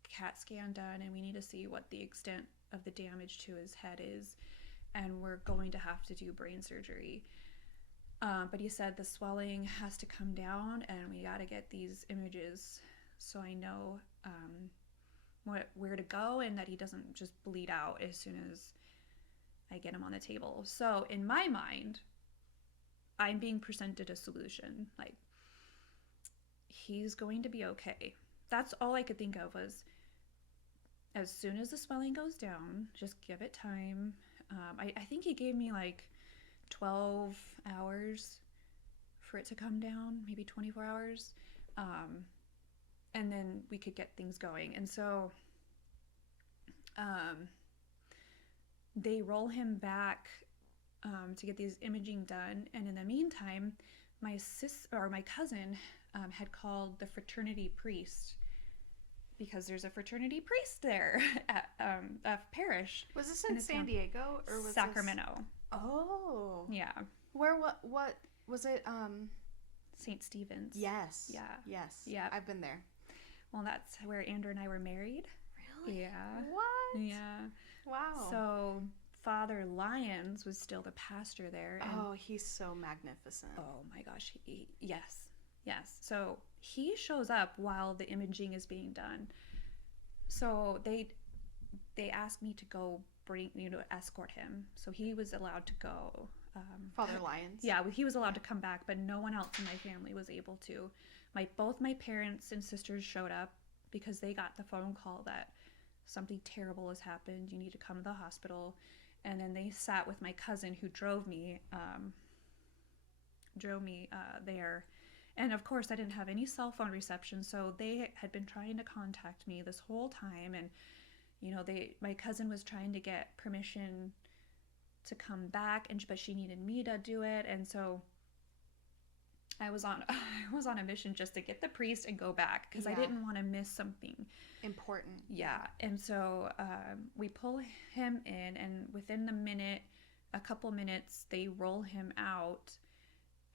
CAT scan done, and we need to see what the extent of the damage to his head is, and we're going to have to do brain surgery. But he said the swelling has to come down, and we got to get these images so I know where to go, and that he doesn't just bleed out as soon as I get him on the table. So in my mind, I'm being presented a solution. Like, he's going to be okay. That's all I could think of was, as soon as the swelling goes down, just give it time. I think he gave me like 12 hours for it to come down, maybe 24 hours. And then we could get things going. And so they roll him back to get these imaging done. And in the meantime, my cousin had called the fraternity priest, because there's a fraternity priest there at a parish. Was this in San Diego or was Sacramento? Oh. Yeah. Where, what was it, St. Stephen's. Yes. Yeah. Yes. Yeah. I've been there. Well, that's where Andrew and I were married. Really? Yeah. What? Yeah. Wow. So Father Lyons was still the pastor there. And oh, he's so magnificent. oh my gosh. Yes. Yes. So he shows up while the imaging is being done. So they asked me to go escort him. So he was allowed to go. Father Lyons. Yeah, he was allowed to come back, but no one else in my family was able to. Both my parents and sisters showed up because they got the phone call that something terrible has happened. You need to come to the hospital. And then they sat with my cousin who drove me there. And of course, I didn't have any cell phone reception, so they had been trying to contact me this whole time. And my cousin was trying to get permission to come back, but she needed me to do it. And so I was on a mission just to get the priest and go back because I didn't want to miss something important. Yeah. And so we pull him in, and within a couple minutes, they roll him out,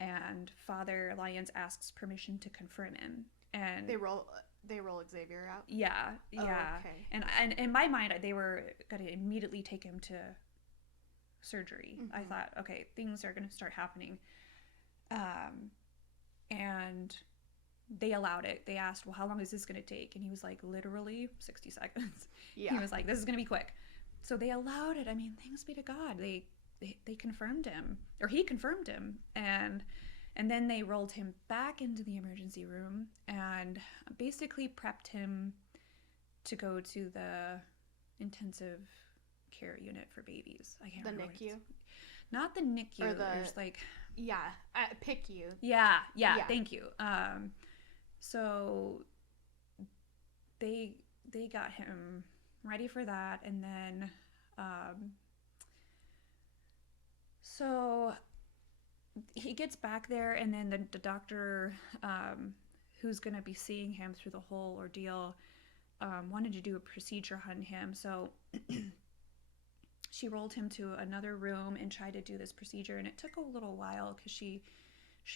and Father Lyons asks permission to confirm him. And they roll Xavier out. Yeah. Oh, Yeah. okay. And in my mind, they were going to immediately take him to surgery. Mm-hmm. I thought, okay, things are going to start happening. And they allowed it. They asked, well, how long is this going to take? And he was like, literally 60 seconds. Yeah. He was like, this is going to be quick. So they allowed it. I mean, thanks be to God. They confirmed him, or he confirmed him. And then they rolled him back into the emergency room and basically prepped him to go to the intensive care unit for babies. I can't remember. The NICU? Not the NICU. Or There's like... Yeah, PICU. Yeah, thank you. So they got him ready for that, and then so he gets back there, and then the doctor who's going to be seeing him through the whole ordeal wanted to do a procedure on him. So she rolled him to another room and tried to do this procedure, and it took a little while because she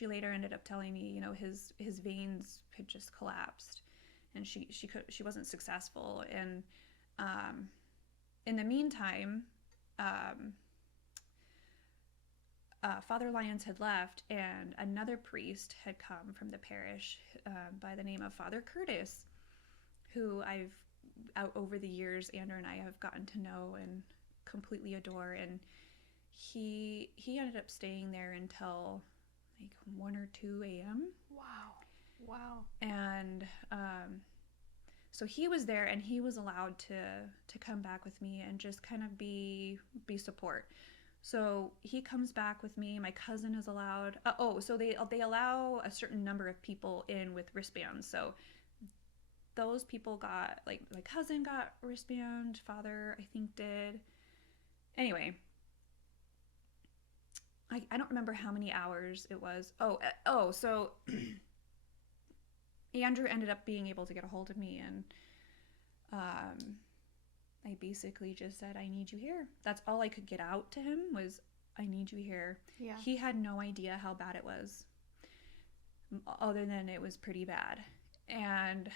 later ended up telling me, his veins had just collapsed, and she wasn't successful. And in the meantime, Father Lyons had left, and another priest had come from the parish by the name of Father Curtis, who over the years, Andrew and I have gotten to know and completely adore. And he ended up staying there until like 1 or 2 a.m. Wow. And so he was there, and he was allowed to come back with me and just kind of be support. So he comes back with me. My cousin is allowed. So they allow a certain number of people in with wristbands. So those people got, like, my cousin got wristband. Father, I think, did. Anyway, I don't remember how many hours it was. So Andrew ended up being able to get a hold of me, and I basically just said, I need you here. That's all I could get out to him was, I need you here. Yeah. He had no idea how bad it was, other than it was pretty bad. And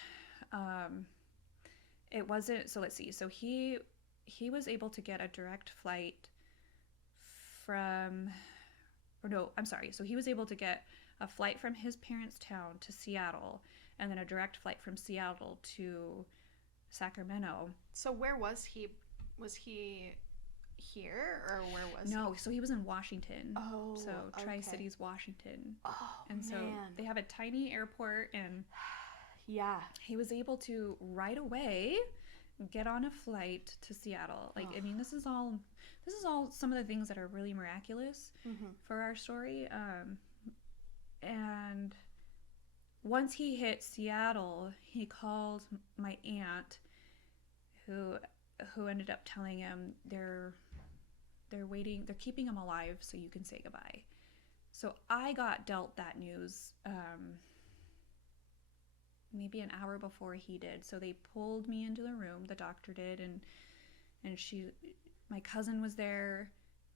it wasn't, so let's see. So he was able to get a direct flight So he was able to get a flight from his parents' town to Seattle, and then a direct flight from Seattle to Sacramento. So where was he? Was he here, or where was No, so he was in Washington. Oh, so Tri-Cities, okay. Washington. Oh, and so man. they have a tiny airport, and yeah, he was able to right away get on a flight to Seattle. Like, I mean, this is all some of the things that are really miraculous for our story. And once he hit Seattle, he called my aunt, who ended up telling him they're waiting, they're keeping him alive so you can say goodbye. So I got dealt that news maybe an hour before he did. So they pulled me into the room, the doctor did, and my cousin was there,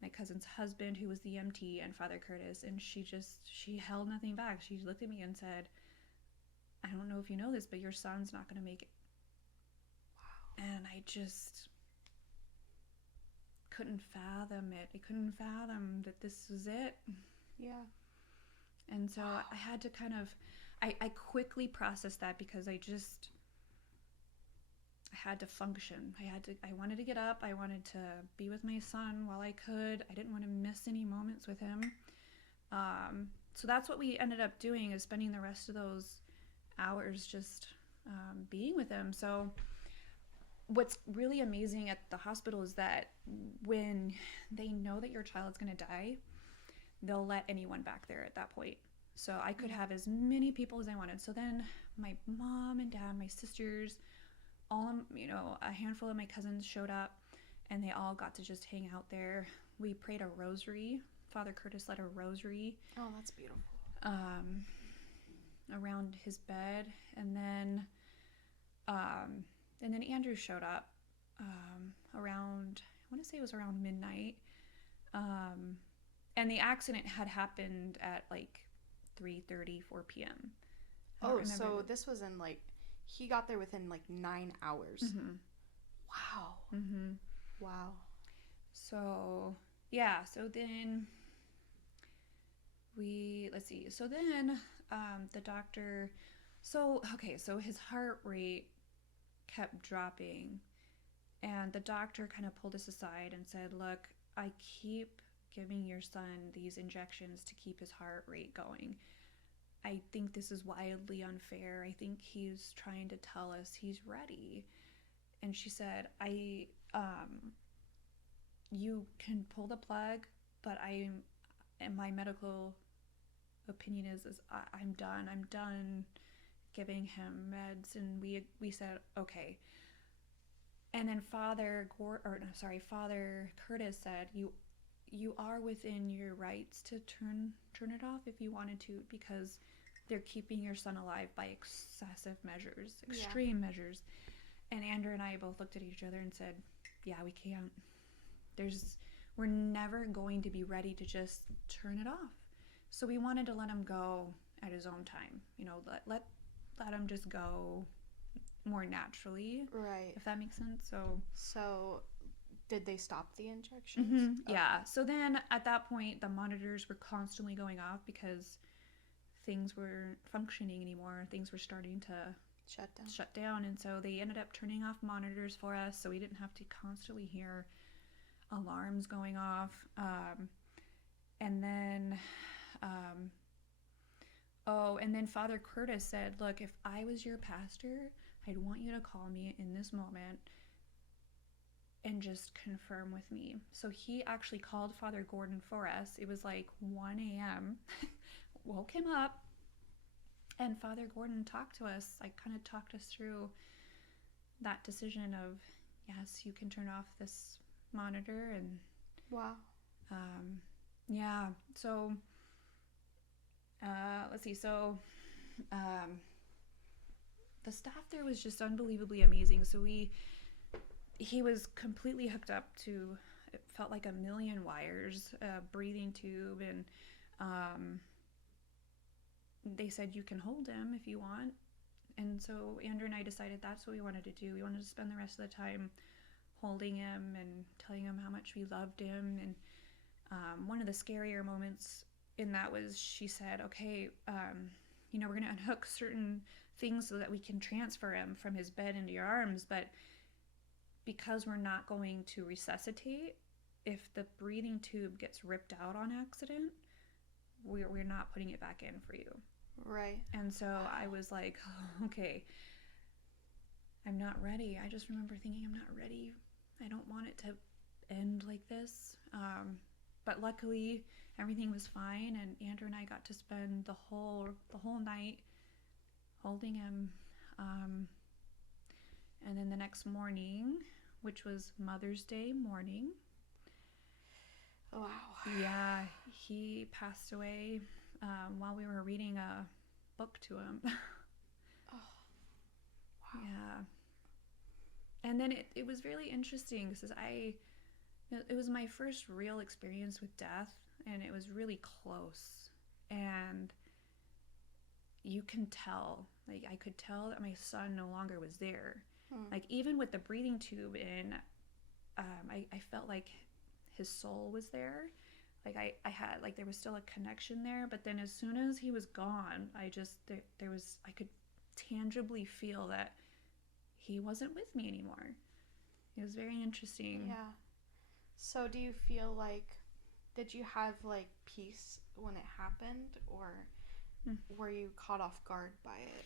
my cousin's husband, who was the EMT, and Father Curtis, and she held nothing back. She looked at me and said, I don't know if you know this, but your son's not going to make it. Wow. And I just couldn't fathom it. I couldn't fathom that this was it. Yeah. And so I had to kind of, I quickly processed that because I had to function. I wanted to get up. I wanted to be with my son while I could. I didn't want to miss any moments with him. So that's what we ended up doing, is spending the rest of those hours just being with him. So what's really amazing at the hospital is that when they know that your child's going to die, they'll let anyone back there at that point. So I could have as many people as I wanted. So then my mom and dad, my sisters, a handful of my cousins showed up, and they all got to just hang out there. We prayed a rosary. Father Curtis led a rosary. Oh, that's beautiful. Around his bed, and then Andrew showed up around, I want to say it was around midnight, and the accident had happened at like 3:30, 4 p.m. Oh, so this was in like, he got there within like 9 hours. Mm-hmm. Wow. Mm-hmm. Wow. So yeah, so then the doctor, so his heart rate kept dropping, and the doctor kind of pulled us aside and said, look, I keep giving your son these injections to keep his heart rate going. I think this is wildly unfair. I think he's trying to tell us he's ready. And she said, you can pull the plug, but my medical opinion is I'm done giving him meds. And we said, okay. And then Father Curtis said, you are within your rights to turn it off if you wanted to, because they're keeping your son alive by excessive measures, extreme measures. And Andrew and I both looked at each other and said, yeah, we can't. We're never going to be ready to just turn it off. So we wanted to let him go at his own time. Let him just go more naturally. Right. If that makes sense. So did they stop the injections? Mm-hmm. Okay. Yeah. So then at that point, the monitors were constantly going off because things weren't functioning anymore. Things were starting to shut down. And so they ended up turning off monitors for us, so we didn't have to constantly hear alarms going off. And then Father Curtis said, look, if I was your pastor, I'd want you to call me in this moment and just confirm with me. So he actually called Father Gordon for us. It was like 1 a.m. Woke him up, and Father Gordon talked to us, kind of talked us through that decision of, yes, you can turn off this monitor. And wow. Yeah, so let's see, so the staff there was just unbelievably amazing. So he was completely hooked up to, it felt like 1 million wires, a breathing tube, and they said you can hold him if you want. And so Andrew and I decided that's what we wanted to do. We wanted to spend the rest of the time holding him and telling him how much we loved him. And one of the scarier moments in that was, she said, okay, we're going to unhook certain things so that we can transfer him from his bed into your arms, but because we're not going to resuscitate, if the breathing tube gets ripped out on accident, we're not putting it back in for you. Right. And so I was like, oh, okay, I'm not ready. I just remember thinking, I'm not ready. I don't want it to end like this. But luckily, everything was fine, and Andrew and I got to spend the whole night holding him. And then the next morning, which was Mother's Day morning. Oh, wow. Yeah, he passed away while we were reading a book to him. Oh, wow. Yeah. And then it was really interesting because it was my first real experience with death, and it was really close. And you can tell, like, I could tell that my son no longer was there. Like, even with the breathing tube in, I felt like his soul was there. Like, I had, like, there was still a connection there, but then as soon as he was gone, there was, I could tangibly feel that he wasn't with me anymore. It was very interesting. Yeah. So do you feel like, did you have like peace when it happened, or were you caught off guard by it?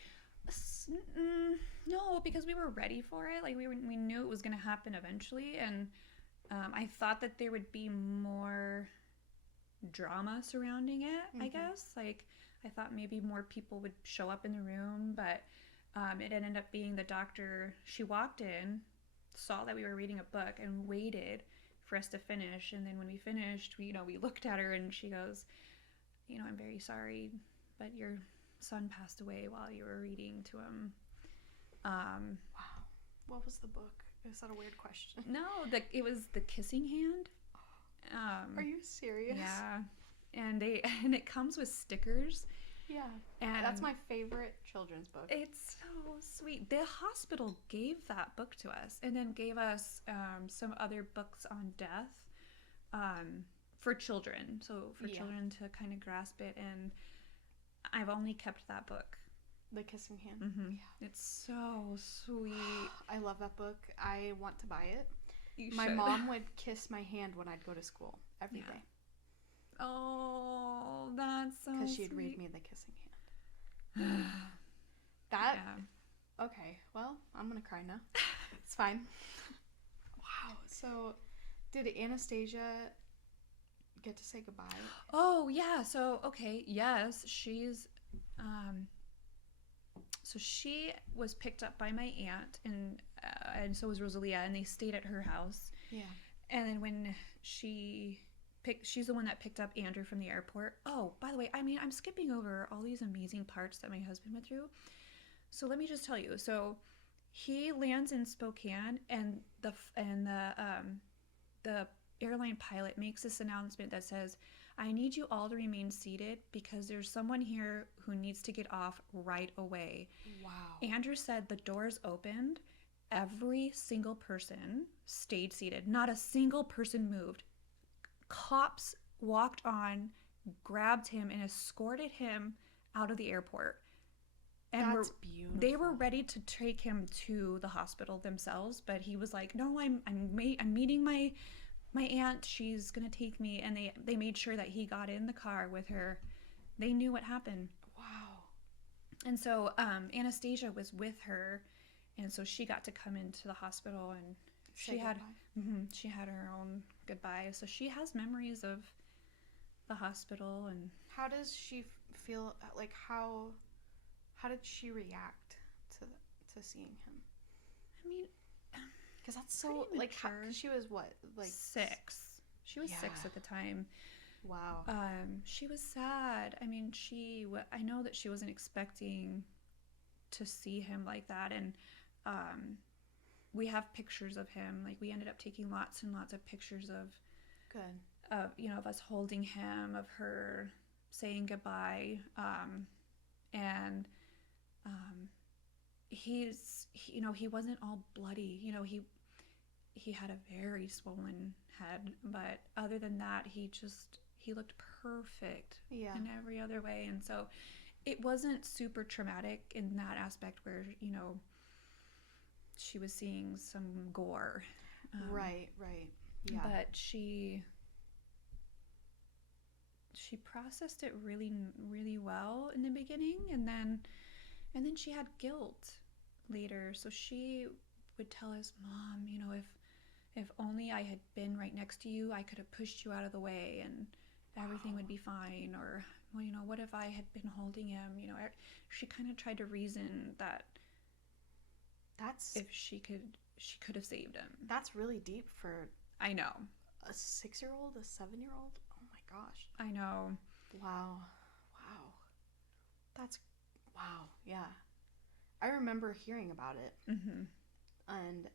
No, because we were ready for it. Like, we knew it was going to happen eventually, and I thought that there would be more drama surrounding it, I guess. Like, I thought maybe more people would show up in the room, but it ended up being the doctor. She walked in, saw that we were reading a book, and waited for us to finish. And then when we finished, we looked at her, and she goes, I'm very sorry, but your son passed away while you were reading to him. Wow. What was the book? Is that a weird question? No, it was The Kissing Hand. Are you serious? Yeah. And it comes with stickers. Yeah. And that's my favorite children's book. It's so sweet. The hospital gave that book to us, and then gave us some other books on death for children. So for children to kind of grasp it. And I've only kept that book. The Kissing Hand. Mm-hmm. Yeah. It's so sweet. I love that book. I want to buy it. My mom would kiss my hand when I'd go to school every day. Oh, that's so sweet. Because she'd read me The Kissing Hand. Okay, well, I'm going to cry now. It's fine. Wow. So, did Anastasia get to say goodbye? Oh, yeah. So, okay, yes, so she was picked up by my aunt, and so was Rosalia, and they stayed at her house. Yeah. And then when she's the one that picked up Andrew from the airport. Oh, by the way, I'm skipping over all these amazing parts that my husband went through. So let me just tell you. So he lands in Spokane, and the airline pilot makes this announcement that says, "I need you all to remain seated because there's someone here who needs to get off right away." Wow. Andrew said the doors opened. Every single person stayed seated. Not a single person moved. Cops walked on, grabbed him, and escorted him out of the airport. And that's beautiful. They were ready to take him to the hospital themselves, but he was like, "No, I'm meeting my aunt. She's gonna take me." And they made sure that he got in the car with her. They knew what happened. Wow. And so Anastasia was with her, and so she got to come into the hospital, and she had her own goodbye. So she has memories of the hospital. And how does she feel? Like, how did she react to seeing him? I mean, because that's so like she was what, like 6. She was 6 at the time. Wow. She was sad. I mean, I know that she wasn't expecting to see him like that, and we have pictures of him. Like, we ended up taking lots and lots of pictures of of us holding him, of her saying goodbye, and he wasn't all bloody. He had a very swollen head, but other than that, he looked perfect in every other way. And so it wasn't super traumatic in that aspect where, she was seeing some gore. Right. Yeah. But she processed it really, really well in the beginning, and then she had guilt later. So she would tell us, "Mom, if only I had been right next to you, I could have pushed you out of the way and everything would be fine." Or, "Well, what if I had been holding him?" She kind of tried to reason that if she could have saved him. That's really deep for I know. a 6-year-old, a 7-year-old. Oh my gosh. I know. Wow. That's wow. Yeah. I remember hearing about it. Mm-hmm. And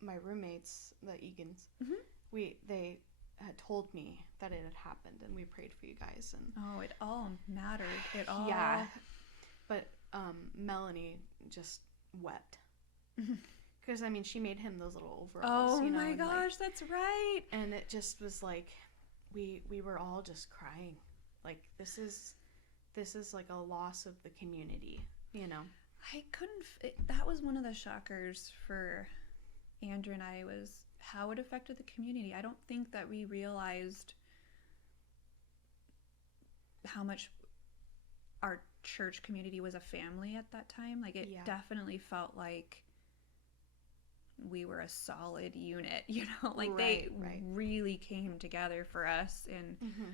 my roommates, the Egans, Mhm. they had told me that it had happened, and we prayed for you guys. And Oh, it all mattered. It all. yeah, but Melanie just wept because I mean she made him those little overalls. Oh you know, my and, like, gosh, that's right. and it just was like we were all just crying. Like this is like a loss of the community. You know. I couldn't. That was one of the shockers for Andrew and I, was how it affected the community. I don't think that we realized how much our church community was a family at that time. Like, it Yeah. definitely felt like we were a solid unit, you know? Like, Right, they right. really came together for us, and Mm-hmm.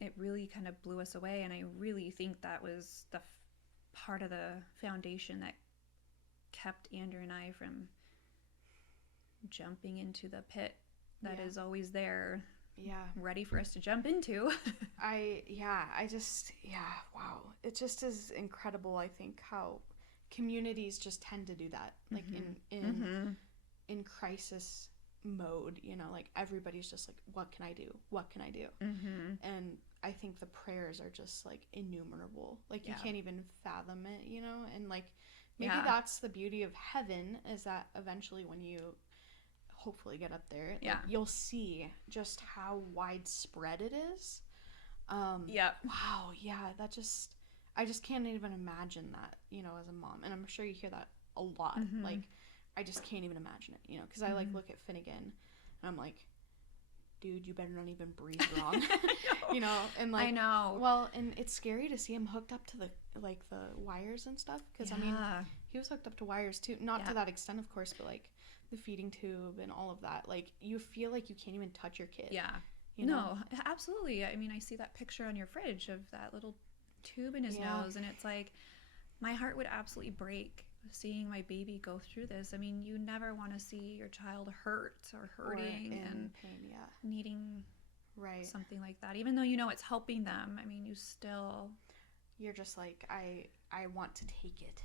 it really kind of blew us away. And I really think that was the part of the foundation that kept Andrew and I from jumping into the pit that Yeah. is always there, Yeah. ready for us to jump into. Wow. It just is incredible, I think, how communities just tend to do that. Like in crisis mode, you know, like everybody's just like, what can I do? What can I do? And I think the prayers are just like innumerable. Like you Yeah. can't even fathom it, you know? And like maybe Yeah. that's the beauty of heaven, is that eventually when you hopefully get up there, like, Yeah. you'll see just how widespread it is. Yeah. Wow, yeah, I just can't even imagine that, you know, as a mom. And I'm sure you hear that a lot. Like, I just can't even imagine it, you know, because I like look at Finnegan and I'm like, dude, you better not even breathe wrong, you know, and like, I know. well, and it's scary to see him hooked up to the wires and stuff, because I mean, he was hooked up to wires too, not to that extent, of course, but like the feeding tube and all of that. Like, you feel like you can't even touch your kid. Yeah. You know? No, absolutely. I mean, I see that picture on your fridge of that little tube in his nose, and it's like, my heart would absolutely break seeing my baby go through this. I mean, you never want to see your child hurt or hurting or in and pain. Yeah. needing Right. something like that. Even though you know it's helping them, I mean, you still... You're just like, I want to take it.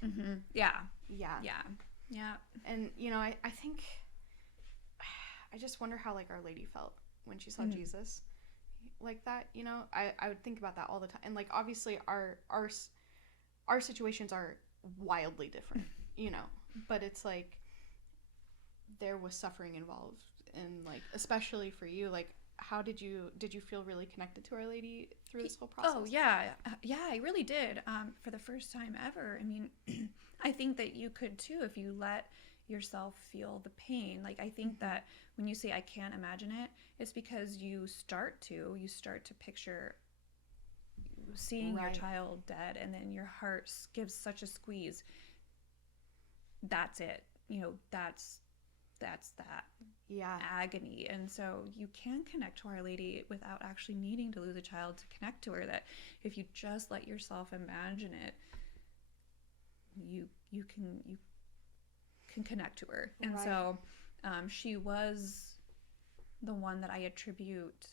Yeah. Yeah. Yeah. Yeah. And, you know, I think, I just wonder how, like, Our Lady felt when she saw Jesus like that, you know? I would think about that all the time. And, like, obviously our situations are wildly different, you know? But it's like, there was suffering involved. And, like, especially for you, like, how did you feel really connected to Our Lady through this whole process? Oh, yeah. Yeah, I really did. For the first time ever. I mean, I think that you could too if you let yourself feel the pain. Like, I think that when you say I can't imagine it, it's because you start to picture seeing your child dead, and then your heart gives such a squeeze. That's it. You know, that's that agony. And so you can connect to Our Lady without actually needing to lose a child to connect to her. That if you just let yourself imagine it, you can connect to her. And so she was the one that I attribute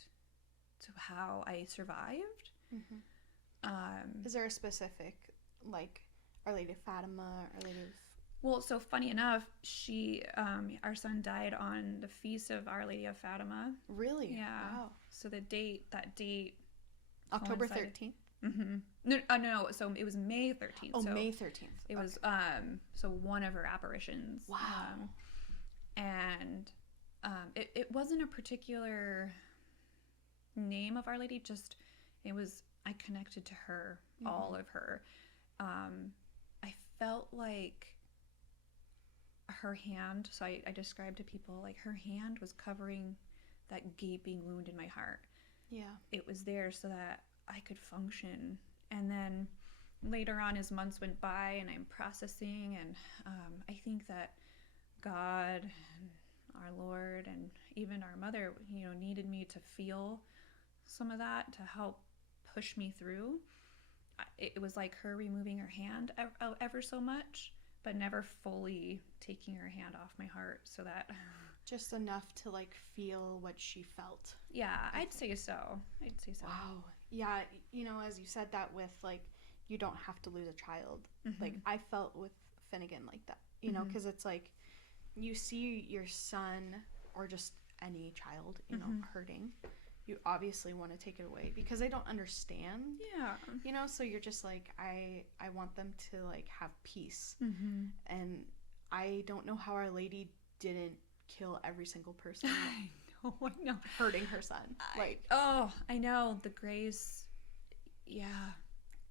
to how I survived. Is there a specific, like, Our Lady of Fatima, Our Lady of... Well, so funny enough, she, our son died on the feast of Our Lady of Fatima. Really? Yeah. Wow. So that date. October coincided. 13th? No. So it was May 13th. Oh, so May 13th. It was so one of her apparitions. Wow. And it wasn't a particular name of Our Lady. Just it was, I connected to her, all of her. I felt like her hand, so I described to people, like, her hand was covering that gaping wound in my heart. Yeah. It was there so that I could function. And then later on, as months went by and I'm processing, and I think that God and our Lord and even our mother, you know, needed me to feel some of that to help push me through. It was like her removing her hand ever so much, but never fully taking her hand off my heart, so that... Just enough to, like, feel what she felt. Yeah, I'd say so. Wow. Yeah, you know, as you said that with, like, you don't have to lose a child. Like, I felt with Finnegan like that, you know, because it's like, you see your son or just any child, you know, hurting, you obviously want to take it away because they don't understand. Yeah. You know, so you're just like, I want them to like have peace. And I don't know how Our Lady didn't kill every single person I know. hurting her son. I know, the grace. Yeah.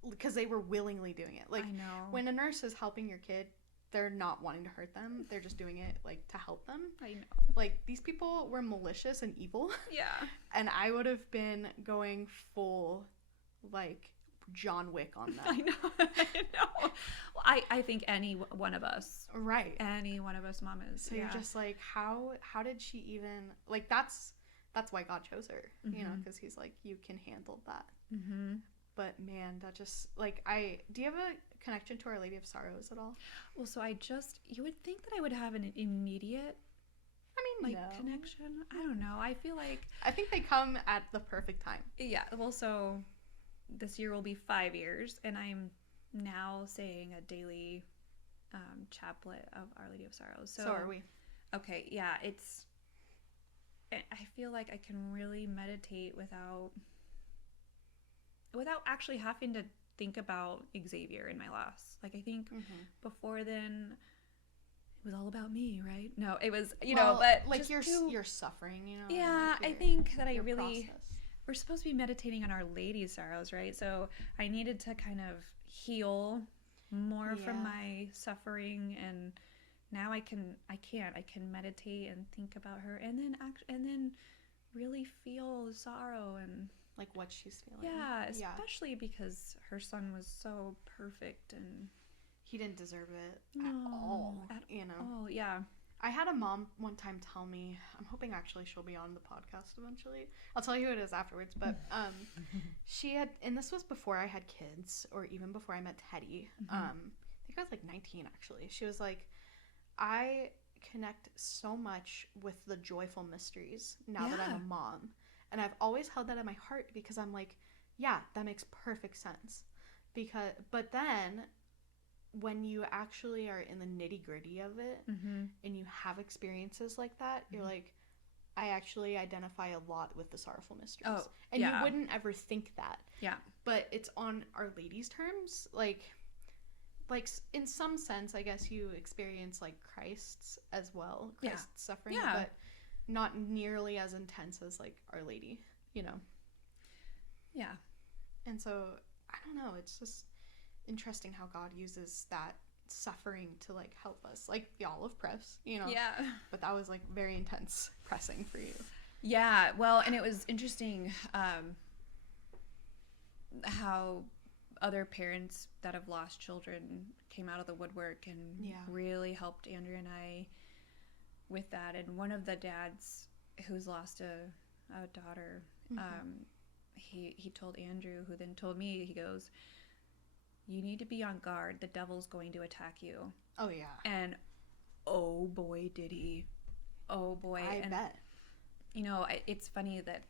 Because they were willingly doing it. Like, I know. when a nurse is helping your kid, they're not wanting to hurt them. They're just doing it, like, to help them. I know. Like, these people were malicious and evil. Yeah. And I would have been going full, like, John Wick on them. I know. Well, I think any one of us. Right. Any one of us mamas. So you're just like, how did she even, like, that's why God chose her, you know, because he's like, you can handle that. But man, that just, like, do you have a connection to Our Lady of Sorrows at all? Well, so you would think that I would have an immediate, no. connection. I don't know. I feel like. I think they come at the perfect time. Yeah. Well, so this year will be 5 years, and I'm now saying a daily chaplet of Our Lady of Sorrows. So are we. Okay. Yeah. I feel like I can really meditate without actually having to think about Xavier in my loss. Like, I think before then it was all about me, right? No, it was, know, but like you're suffering, you know. Yeah, like I think that process. We're supposed to be meditating on Our Lady's sorrows, right? So I needed to kind of heal more from my suffering, and now I can meditate and think about her, and then really feel the sorrow and like what she's feeling. Yeah, especially because her son was so perfect and he didn't deserve it at all. You know. Oh, yeah. I had a mom one time tell me, I'm hoping actually she'll be on the podcast eventually. I'll tell you who it is afterwards, but she had, and this was before I had kids or even before I met Teddy. I think I was like 19 actually. She was like, I connect so much with the joyful mysteries now that I'm a mom. And I've always held that in my heart because I'm like, yeah, that makes perfect sense. But then when you actually are in the nitty-gritty of it and you have experiences like that, you're like, I actually identify a lot with the sorrowful mysteries. Oh, and you wouldn't ever think that. Yeah. But it's on Our Lady's terms. Like in some sense, I guess you experience like Christ's as well. Christ's suffering. Yeah. But not nearly as intense as like Our Lady, you know? Yeah. And so, I don't know, it's just interesting how God uses that suffering to like help us, like the olive press, you know? Yeah. But that was like very intense pressing for you. Yeah, well, and it was interesting how other parents that have lost children came out of the woodwork and really helped Andrea and I with that. And one of the dads who's lost a daughter, he told Andrew, who then told me, he goes, you need to be on guard. The devil's going to attack you. Oh, yeah. And oh boy, did he. Oh boy. I bet. You know, it's funny that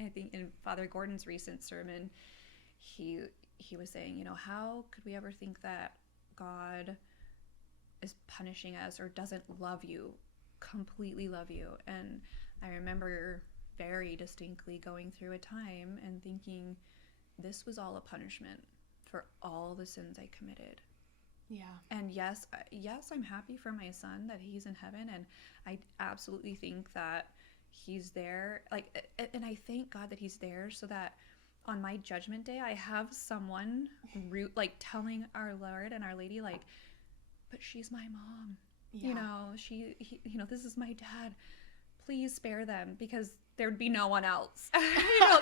I think in Father Gordon's recent sermon, he was saying, you know, how could we ever think that God is punishing us or doesn't love you, completely love you? And I remember very distinctly going through a time and thinking this was all a punishment for all the sins I committed. Yeah. And yes, I'm happy for my son that he's in heaven, and I absolutely think that he's there. Like, and I thank God that he's there so that on my judgment day, I have someone like telling our Lord and Our Lady, like, but she's my mom. Yeah. You know, this is my dad. Please spare them, because there'd be no one else. You know,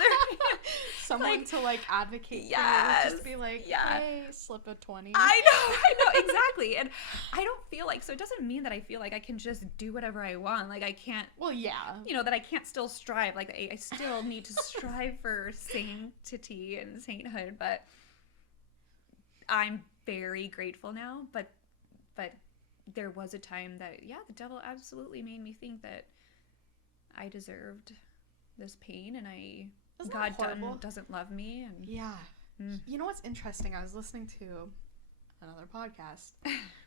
someone like, to like advocate for you, just be like, hey, slip a 20. I know, exactly. And I don't feel like, so it doesn't mean that I feel like I can just do whatever I want. Like I can't, well, yeah, you know, that I can't still strive. Like I still need to strive for sanctity and sainthood, but I'm very grateful now. But there was a time that, the devil absolutely made me think that I deserved this pain, and God doesn't love me. And you know what's interesting? I was listening to another podcast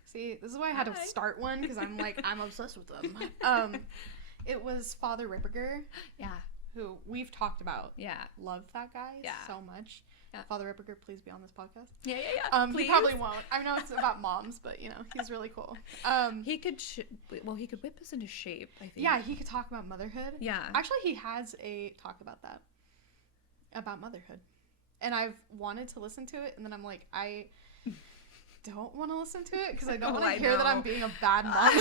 See, this is why I had to Hi. start one, because I'm like, I'm obsessed with them. It was Father Ripperger, Yeah. who we've talked about. Yeah. Love that guy Yeah. so much. Yeah. Father Ripperger, please be on this podcast. Yeah. He He probably won't. I know it's about moms, but you know, he's really cool. He could, he could whip us into shape, I think. Yeah, he could talk about motherhood. Yeah. Actually, he has a talk about that. About motherhood. And I've wanted to listen to it, and then I'm like, I don't want to listen to it, because I don't want to hear that I'm being a bad mom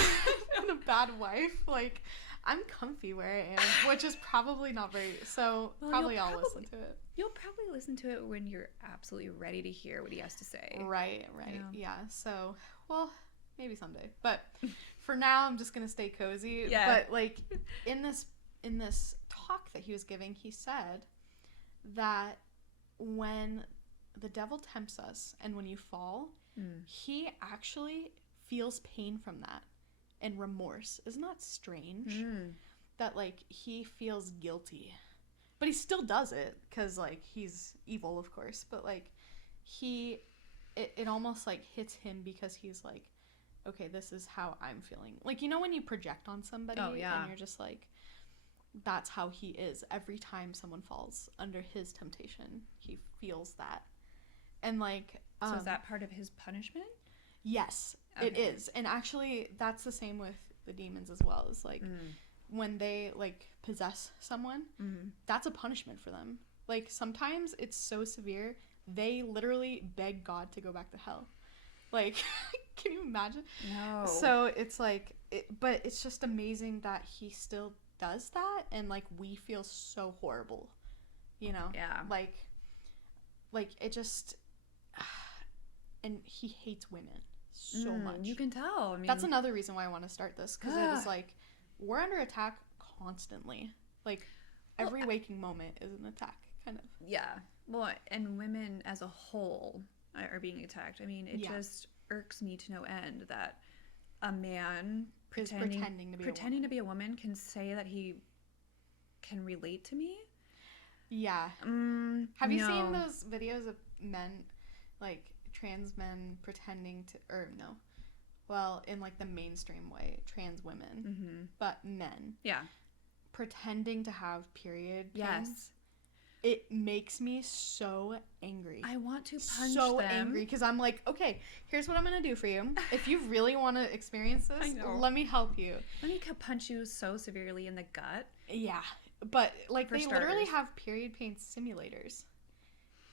and a bad wife. Like, I'm comfy where I am, which is probably not very, so Well, probably I'll listen to it. You'll probably listen to it when you're absolutely ready to hear what he has to say. Right. Yeah. Yeah. So, well, maybe someday. But for now, I'm just going to stay cozy. Yeah. But, like, in this talk that he was giving, he said that when the devil tempts us and when you fall, he actually feels pain from that and remorse. Isn't that strange? That, like, he feels guilty. But he still does it because, like, he's evil, of course. But, like, it almost, like, hits him because he's like, okay, this is how I'm feeling. Like, you know when you project on somebody and you're just like, that's how he is. Every time someone falls under his temptation, he feels that. And, like... So is that part of his punishment? Yes, Okay. it is. And actually, that's the same with the demons as well. It's like, when they, like, possess someone, that's a punishment for them. Like, sometimes it's so severe, they literally beg God to go back to hell. Like, can you imagine? No. So it's like, but it's just amazing that he still does that, and, like, we feel so horrible, you know? Yeah. Like it just, and he hates women so much. You can tell. I mean, That's another reason why I want to start this, because it was like, we're under attack constantly. Like, every waking moment is an attack, kind of. Yeah. Well, and women as a whole are being attacked. I mean, it just irks me to no end that a man pretending to be a woman can say that he can relate to me. Yeah. Have you seen those videos of men, like, trans men pretending to, or no, well, in, like, the mainstream way, trans women, but men. Yeah. Pretending to have period pains. Yes. It makes me so angry. I want to punch so them. angry, because I'm like, okay, here's what I'm going to do for you. If you really want to experience this, let me help you. Let me punch you so severely in the gut. Yeah. But, like, For they literally starters. have period pain simulators.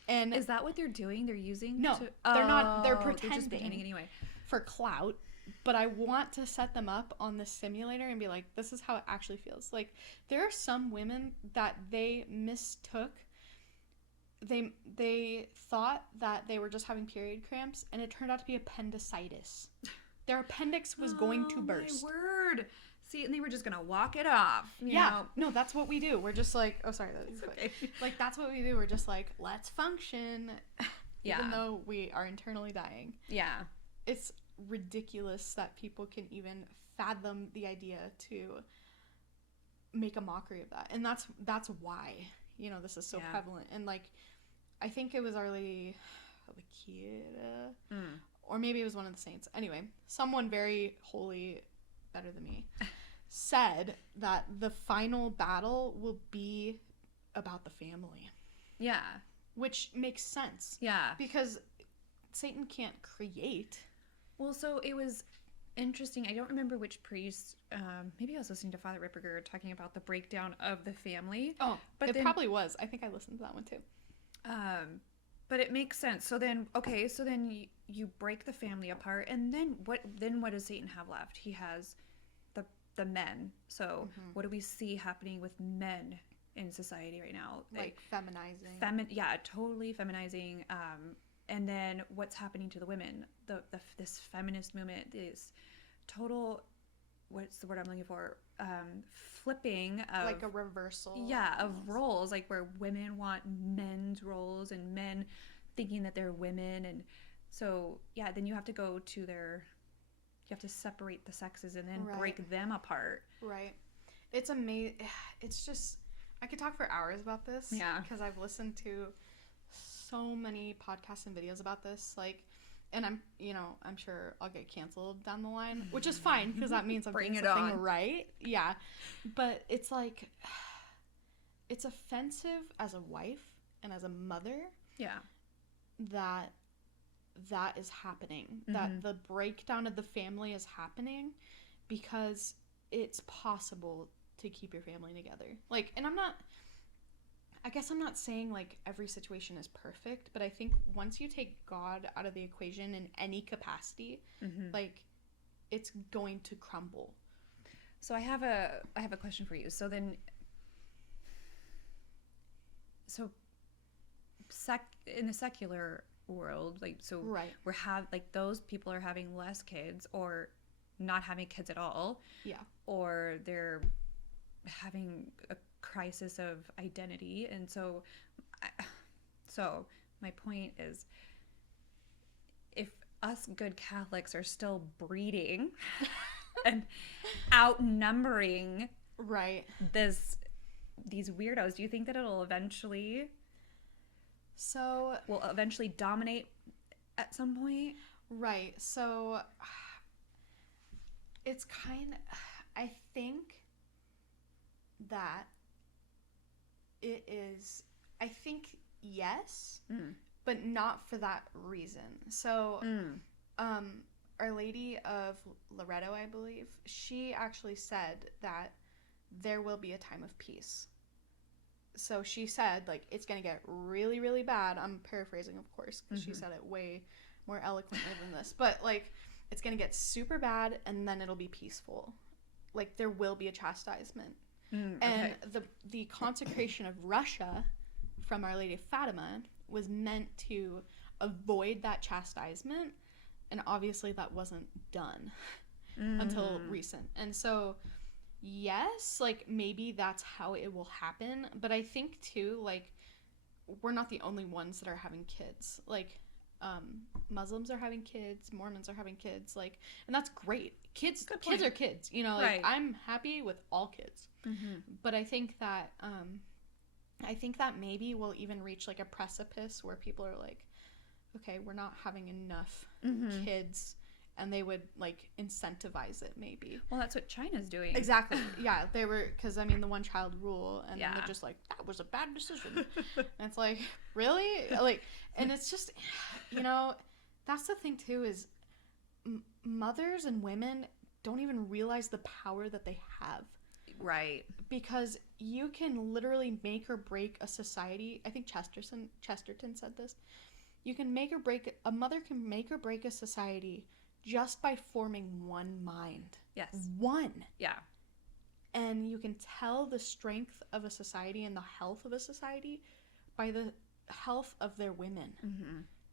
And Is that what they're doing? They're using? No, they're not. They're pretending. They're just pretending anyway. For clout. But I want to set them up on the simulator and be like, this is how it actually feels. Like, there are some women that they mistook. They thought that they were just having period cramps, and it turned out to be appendicitis. Their appendix was going to burst. My word. See, and they were just going to walk it off. You Yeah. know? No, that's what we do. We're just like, oh, sorry. That's Okay. Like, that's what we do. We're just like, let's function. Yeah. Even though we are internally dying. Yeah. It's ridiculous that people can even fathom the idea to make a mockery of that. And that's why, you know, this is so prevalent. And, like, I think it was Our Lady of Akita, or maybe it was one of the saints. Anyway, someone very holy, better than me, said that the final battle will be about the family. Yeah. Which makes sense. Yeah. Because Satan can't create. Well, so it was interesting. I don't remember which priest. Maybe I was listening to Father Ripperger talking about the breakdown of the family. Oh, but it then, probably was. I think I listened to that one too. But it makes sense. So then, okay, so then you break the family apart, and then what? Then what does Satan have left? He has the men. So what do we see happening with men in society right now? Like feminizing. Yeah, totally feminizing. And then what's happening to the women? This feminist movement, this total, what's the word I'm looking for? Flipping of, like a reversal. Yeah, of roles, like where women want men's roles and men thinking that they're women, and so yeah, then you have to go to you have to separate the sexes and then break them apart. Right. It's amazing. It's just, I could talk for hours about this. Yeah. Because I've listened to so many podcasts and videos about this. Like, and I'm sure I'll get canceled down the line, which is fine because that means I'm Bring doing it something on. right. Yeah. But it's like, it's offensive as a wife and as a mother Yeah. that is happening, that the breakdown of the family is happening because it's possible to keep your family together. Like, and I guess I'm not saying like every situation is perfect, but I think once you take God out of the equation in any capacity, like it's going to crumble. So I have a question for you. So then, in the secular world, like, so Right. those people are having less kids or not having kids at all. Yeah. Or they're having a crisis of identity. And so my point is, if us good Catholics are still breeding and outnumbering Right. these weirdos, do you think that it'll eventually dominate at some point? Right. So it's I think that it is, I think yes, but not for that reason. So, Our Lady of Loretto, I believe, she actually said that there will be a time of peace. So she said, like, it's going to get really, really bad. I'm paraphrasing, of course, because she said it way more eloquently than this. But, like, it's going to get super bad, and then it'll be peaceful. Like, there will be a chastisement. And the consecration of Russia from Our Lady of Fatima was meant to avoid that chastisement. And obviously that wasn't done until recent. And so, yes, like, maybe that's how it will happen. But I think, too, like, we're not the only ones that are having kids. Like, Muslims are having kids, Mormons are having kids, like, and that's great. Kids are kids, you know, like, Right. I'm happy with all kids. But I think that maybe we'll even reach like a precipice where people are like, okay, we're not having enough kids, and they would like incentivize it maybe. Well, that's what China's doing. Exactly. Yeah, they were, because I mean the one child rule, and then Yeah. they're just like, that was a bad decision. And it's like, really? Like, and it's just, you know, that's the thing too, is mothers and women don't even realize the power that they have. Right. Because you can literally make or break a society. I think Chesterton said this. A mother can make or break a society just by forming one mind. Yes. One. Yeah. And you can tell the strength of a society and the health of a society by the health of their women.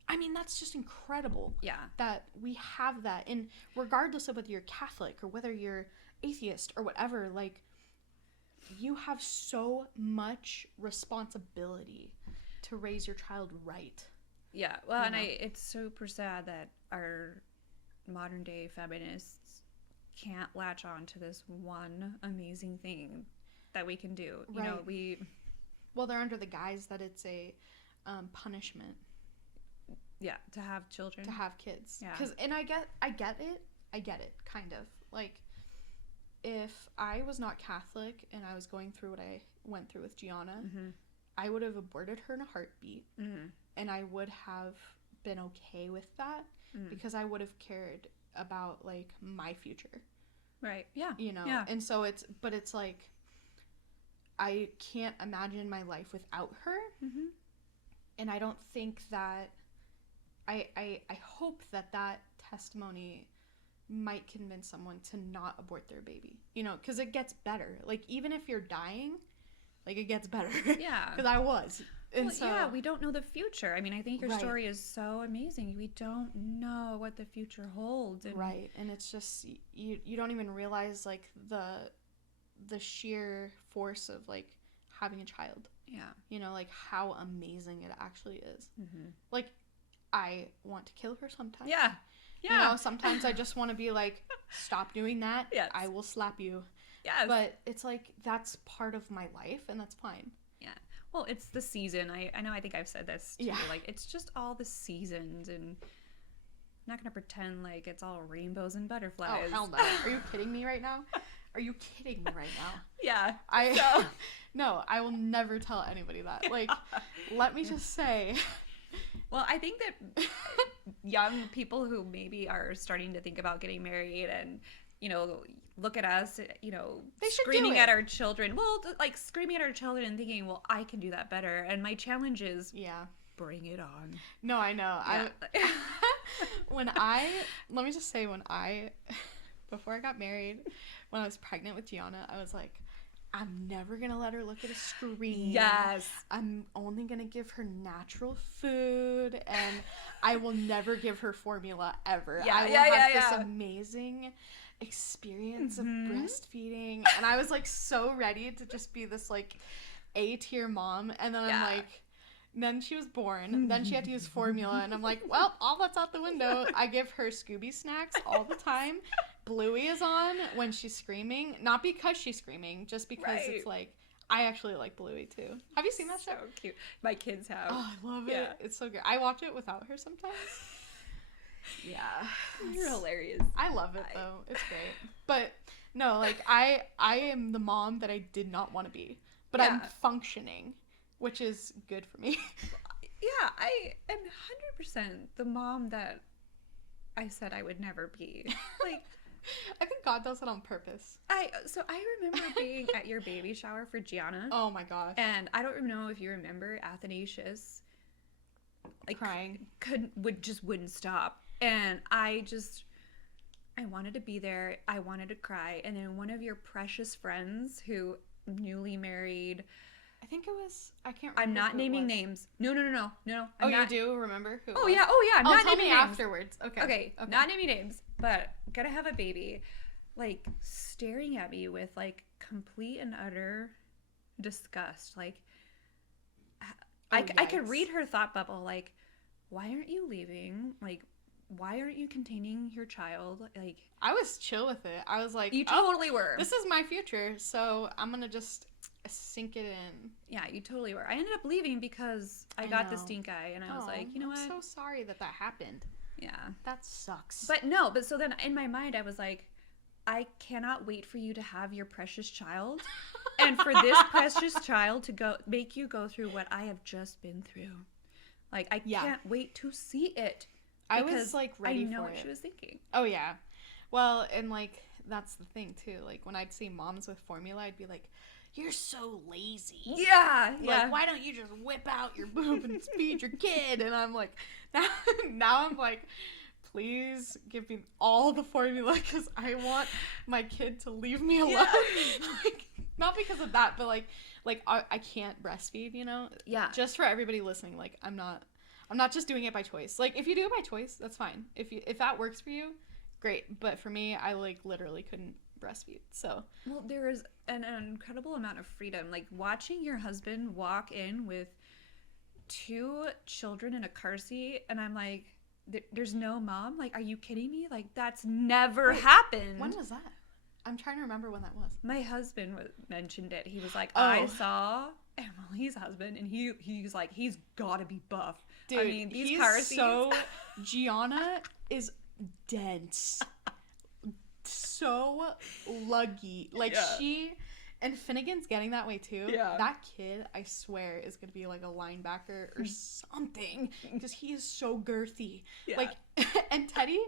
I mean, that's just incredible. Yeah. That we have that. And regardless of whether you're Catholic or whether you're atheist or whatever, like, you have so much responsibility to raise your child right. Yeah. Well, You know? it's super sad that our modern day feminists can't latch on to this one amazing thing that we can do. You know, Well, they're under the guise that it's a punishment. Yeah, to have children. To have kids. Yeah. And I get it, kind of. Like, if I was not Catholic and I was going through what I went through with Gianna, I would have aborted her in a heartbeat. And I would have been okay with that because I would have cared about, like, my future. Right. Yeah. You know? Yeah. And so it's like, I can't imagine my life without her. And I don't think that, I hope that testimony might convince someone to not abort their baby, you know, because it gets better. Like, even if you're dying, like, it gets better. Yeah. Because I was. And well, so, yeah, we don't know the future. I mean, I think your Right. story is so amazing. We don't know what the future holds. And right. And it's just, you don't even realize, like, the sheer force of, like, having a child. Yeah. You know, like, how amazing it actually is. Like, I want to kill her sometimes. Yeah. Yeah. You know, sometimes I just want to be like, stop doing that. Yes. I will slap you. Yes. But it's like, that's part of my life, and that's fine. Yeah. Well, it's the season. I know, I think I've said this too. Yeah. Like, it's just all the seasons, and not gonna pretend like it's all rainbows and Oh, butterflies. hell no. Are you kidding me right now? Are you kidding me right now? Yeah. I no, I will never tell anybody that. Like, let me just say. Well, I think that young people who maybe are starting to think about getting married and, you know, look at us, you know, They should do screaming it. at our children. Well, like screaming at our children and thinking, well, I can do that better. And my challenge is Yeah. bring it on. No, I know. Yeah. Let me just say, before I got married, when I was pregnant with Gianna, I was like, I'm never going to let her look at a screen. Yes. I'm only going to give her natural food, and I will never give her formula ever. I will have this amazing experience of breastfeeding. And I was like so ready to just be this like A-tier mom. And then I'm like, then she was born. Then she had to use formula. And I'm like, well, all that's out the window. I give her Scooby snacks all the time. Bluey is on when she's screaming. Not because she's screaming, just because it's like, I actually like Bluey too. Have you seen that show? So cute. My kids have. Oh, I love it. Yeah. It's so good. I watch it without her sometimes. Yeah. You're hilarious. I love it though. It's great. But no, like I am the mom that I did not want to be. But I'm functioning, which is good for me. Yeah, I am 100% the mom that I said I would never be. Like, I think God does it on purpose. I remember being at your baby shower for Gianna. Oh my gosh. And I don't know if you remember Athanasius, like crying. Wouldn't stop. And I wanted to be there. I wanted to cry. And then one of your precious friends who newly married, I think it was, I can't remember. I'm not who it naming was. names. No. Oh, you do remember who it Oh was? yeah. I'm Oh, not tell naming me names. afterwards. Okay. Okay. Not naming names, but gonna have a baby, like staring at me with like complete and utter disgust. Like, I could read her thought bubble. Like, why aren't you leaving? Like, why aren't you containing your child? Like, I was chill with it. I was like, you totally were. This is my future, so I'm gonna just sink it in. Yeah, you totally were. I ended up leaving because I got the stink eye, and I was like, you know what? I'm so sorry that happened. Yeah. That sucks. But so then in my mind, I was like, I cannot wait for you to have your precious child, and for this precious child to make you go through what I have just been through. Like, I can't wait to see it. I was like ready for it. I know what she was thinking. Oh yeah. Well, and like that's the thing too. Like when I'd see moms with formula, I'd be like, "You're so lazy." Yeah. Like, why don't you just whip out your boob and feed your kid? And I'm like, now I'm like, please give me all the formula because I want my kid to leave me alone. Like, not because of that, but like I can't breastfeed, you know? Yeah. Just for everybody listening, like I'm not just doing it by choice. Like if you do it by choice, that's fine. If that works for you, great. But for me, I like literally couldn't breastfeed. So well, there is an incredible amount of freedom. Like watching your husband walk in with 2 children in a car seat, and I'm like, there's no mom. Like, are you kidding me? Like that's never happened. When was that? I'm trying to remember when that was. My husband mentioned it. He was like, Oh. I saw Emily's husband, and he's like, he's got to be buff. Dude, I mean, these he's car seats. so Gianna is dense, so luggy. Like she and Finnegan's getting that way too. Yeah. That kid, I swear, is gonna be like a linebacker or something because he is so girthy. Yeah. Like, and Teddy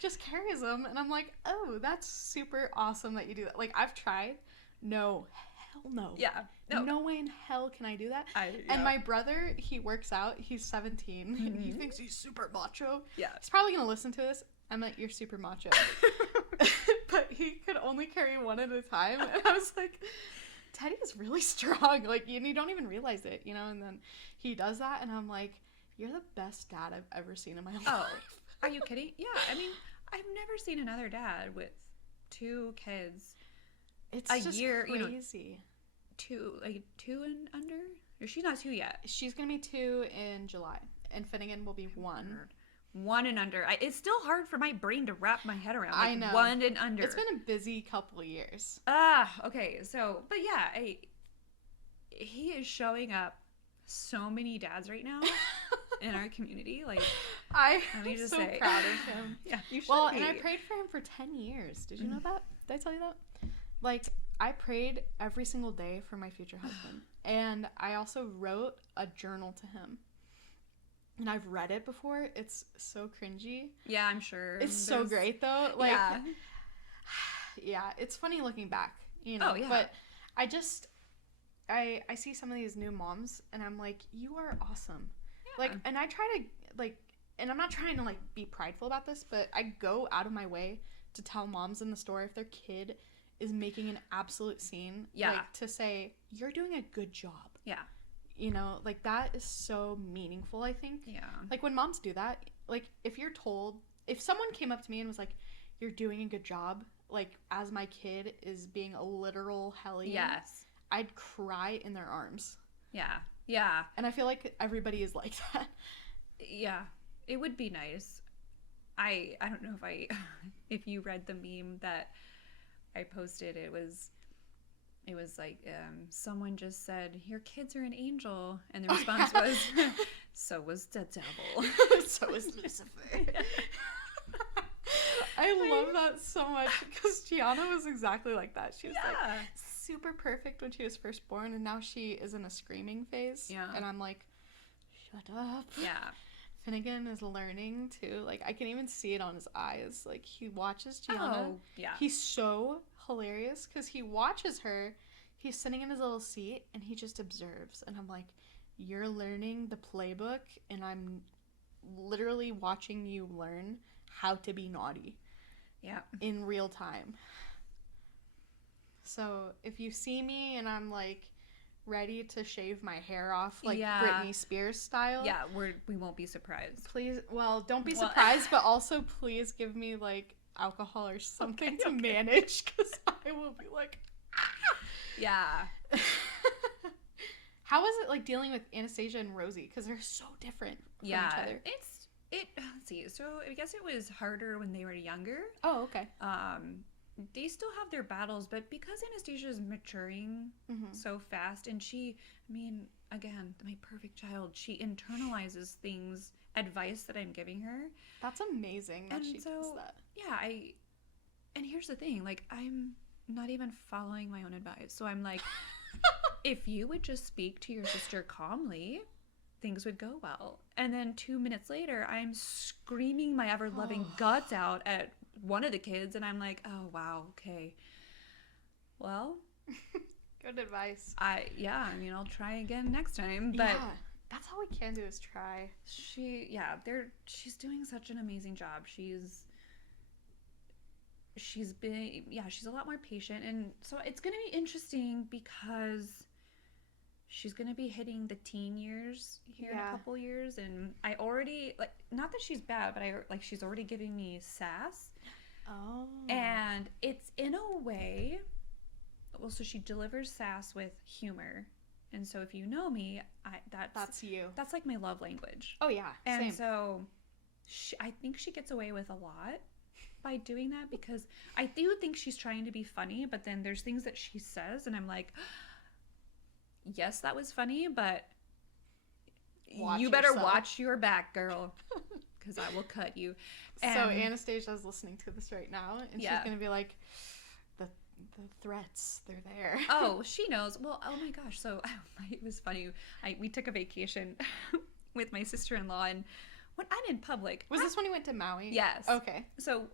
just carries him, and I'm like, oh, that's super awesome that you do that. Like I've tried. No, hell no. Yeah. No way in hell can I do that. And my brother, he works out. He's 17. And he thinks he's super macho. Yeah. He's probably going to listen to this. I'm like, you're super macho. But he could only carry one at a time. And I was like, Teddy is really strong. Like, and you don't even realize it, you know? And then he does that. And I'm like, you're the best dad I've ever seen in my life. Oh, are you kidding? Yeah. I mean, I've never seen another dad with 2 kids. It's a just year, crazy. 2 and under? Or she's not 2 yet. She's going to be 2 in July. And Finnegan will be 1. 1 and under. It's still hard for my brain to wrap my head around. Like, I know. 1 and under. It's been a busy couple of years. Okay. So, but yeah, he is showing up so many dads right now in our community. Like, I'm just so say. proud of him. Yeah, you should Well, be. and I prayed for him for 10 years. Did you know that? Did I tell you that? Like, I prayed every single day for my future husband. And I also wrote a journal to him. And I've read it before. It's so cringy. Yeah, I'm sure. It's so great, though. Like, yeah. yeah, it's funny looking back, you know. Oh, yeah. But I just, I see some of these new moms, and I'm like, you are awesome. Yeah. Like, and I try to, like, and I'm not trying to, like, be prideful about this, but I go out of my way to tell moms in the store if their kid is making an absolute scene. Yeah. Like, to say, you're doing a good job. Yeah. You know, like, that is so meaningful, I think. Yeah. Like, when moms do that, like, if you're told, if someone came up to me and was like, you're doing a good job, like, as my kid is being a literal hellion, Yes. I'd cry in their arms. Yeah. Yeah. And I feel like everybody is like that. Yeah. It would be nice. I don't know if you read the meme that I posted. It was like someone just said, your kids are an angel, and the response was, so was the devil. So is Lucifer. I love that so much because Gianna was exactly like that. She was like super perfect when she was first born, and now she is in a screaming phase. Yeah. And I'm like, shut up. Yeah. Finnegan is learning too. Like, I can even see it on his eyes. Like, he watches Gianna. Oh, yeah. He's so hilarious because he watches her. He's sitting in his little seat and he just observes. And I'm like, you're learning the playbook, and I'm literally watching you learn how to be naughty. Yeah. In real time. So if you see me and I'm like ready to shave my hair off, like Britney Spears style, yeah, we won't be surprised. please, well, don't be surprised, but also please give me like alcohol or something to manage, because I will be like, yeah. How is it like dealing with Anastasia and Rosie, because they're so different from each other? Let's see. So I guess it was harder when they were younger. Oh, okay. They still have their battles, but because Anastasia is maturing so fast, and she, I mean, again, my perfect child, she internalizes advice that I'm giving her. That's amazing that she does that. Yeah, and here's the thing, like, I'm not even following my own advice. So I'm like, if you would just speak to your sister calmly, things would go well. And then 2 minutes later, I'm screaming my ever-loving guts out at one of the kids, and I'm like, oh, wow, okay. Well. Good advice. I'll try again next time. But yeah, that's all we can do is try. She's doing such an amazing job. She's a lot more patient. And so it's going to be interesting because she's going to be hitting the teen years here in a couple years. And I already, like, not that she's bad, but she's already giving me sass. Oh. And it's in a way, well, so she delivers sass with humor. And so if you know me, that's you. That's like my love language. Oh, yeah. And same. so I think she gets away with a lot by doing that, because I do think she's trying to be funny, but then there's things that she says and I'm like, yes, that was funny, but you better watch your back, girl, because I will cut you. And so Anastasia's listening to this right now, and she's going to be like, the threats, they're there. Oh, she knows. Well, oh my gosh. So it was funny. We took a vacation with my sister-in-law, and when I'm in public. Was this when you went to Maui? Yes. Okay. So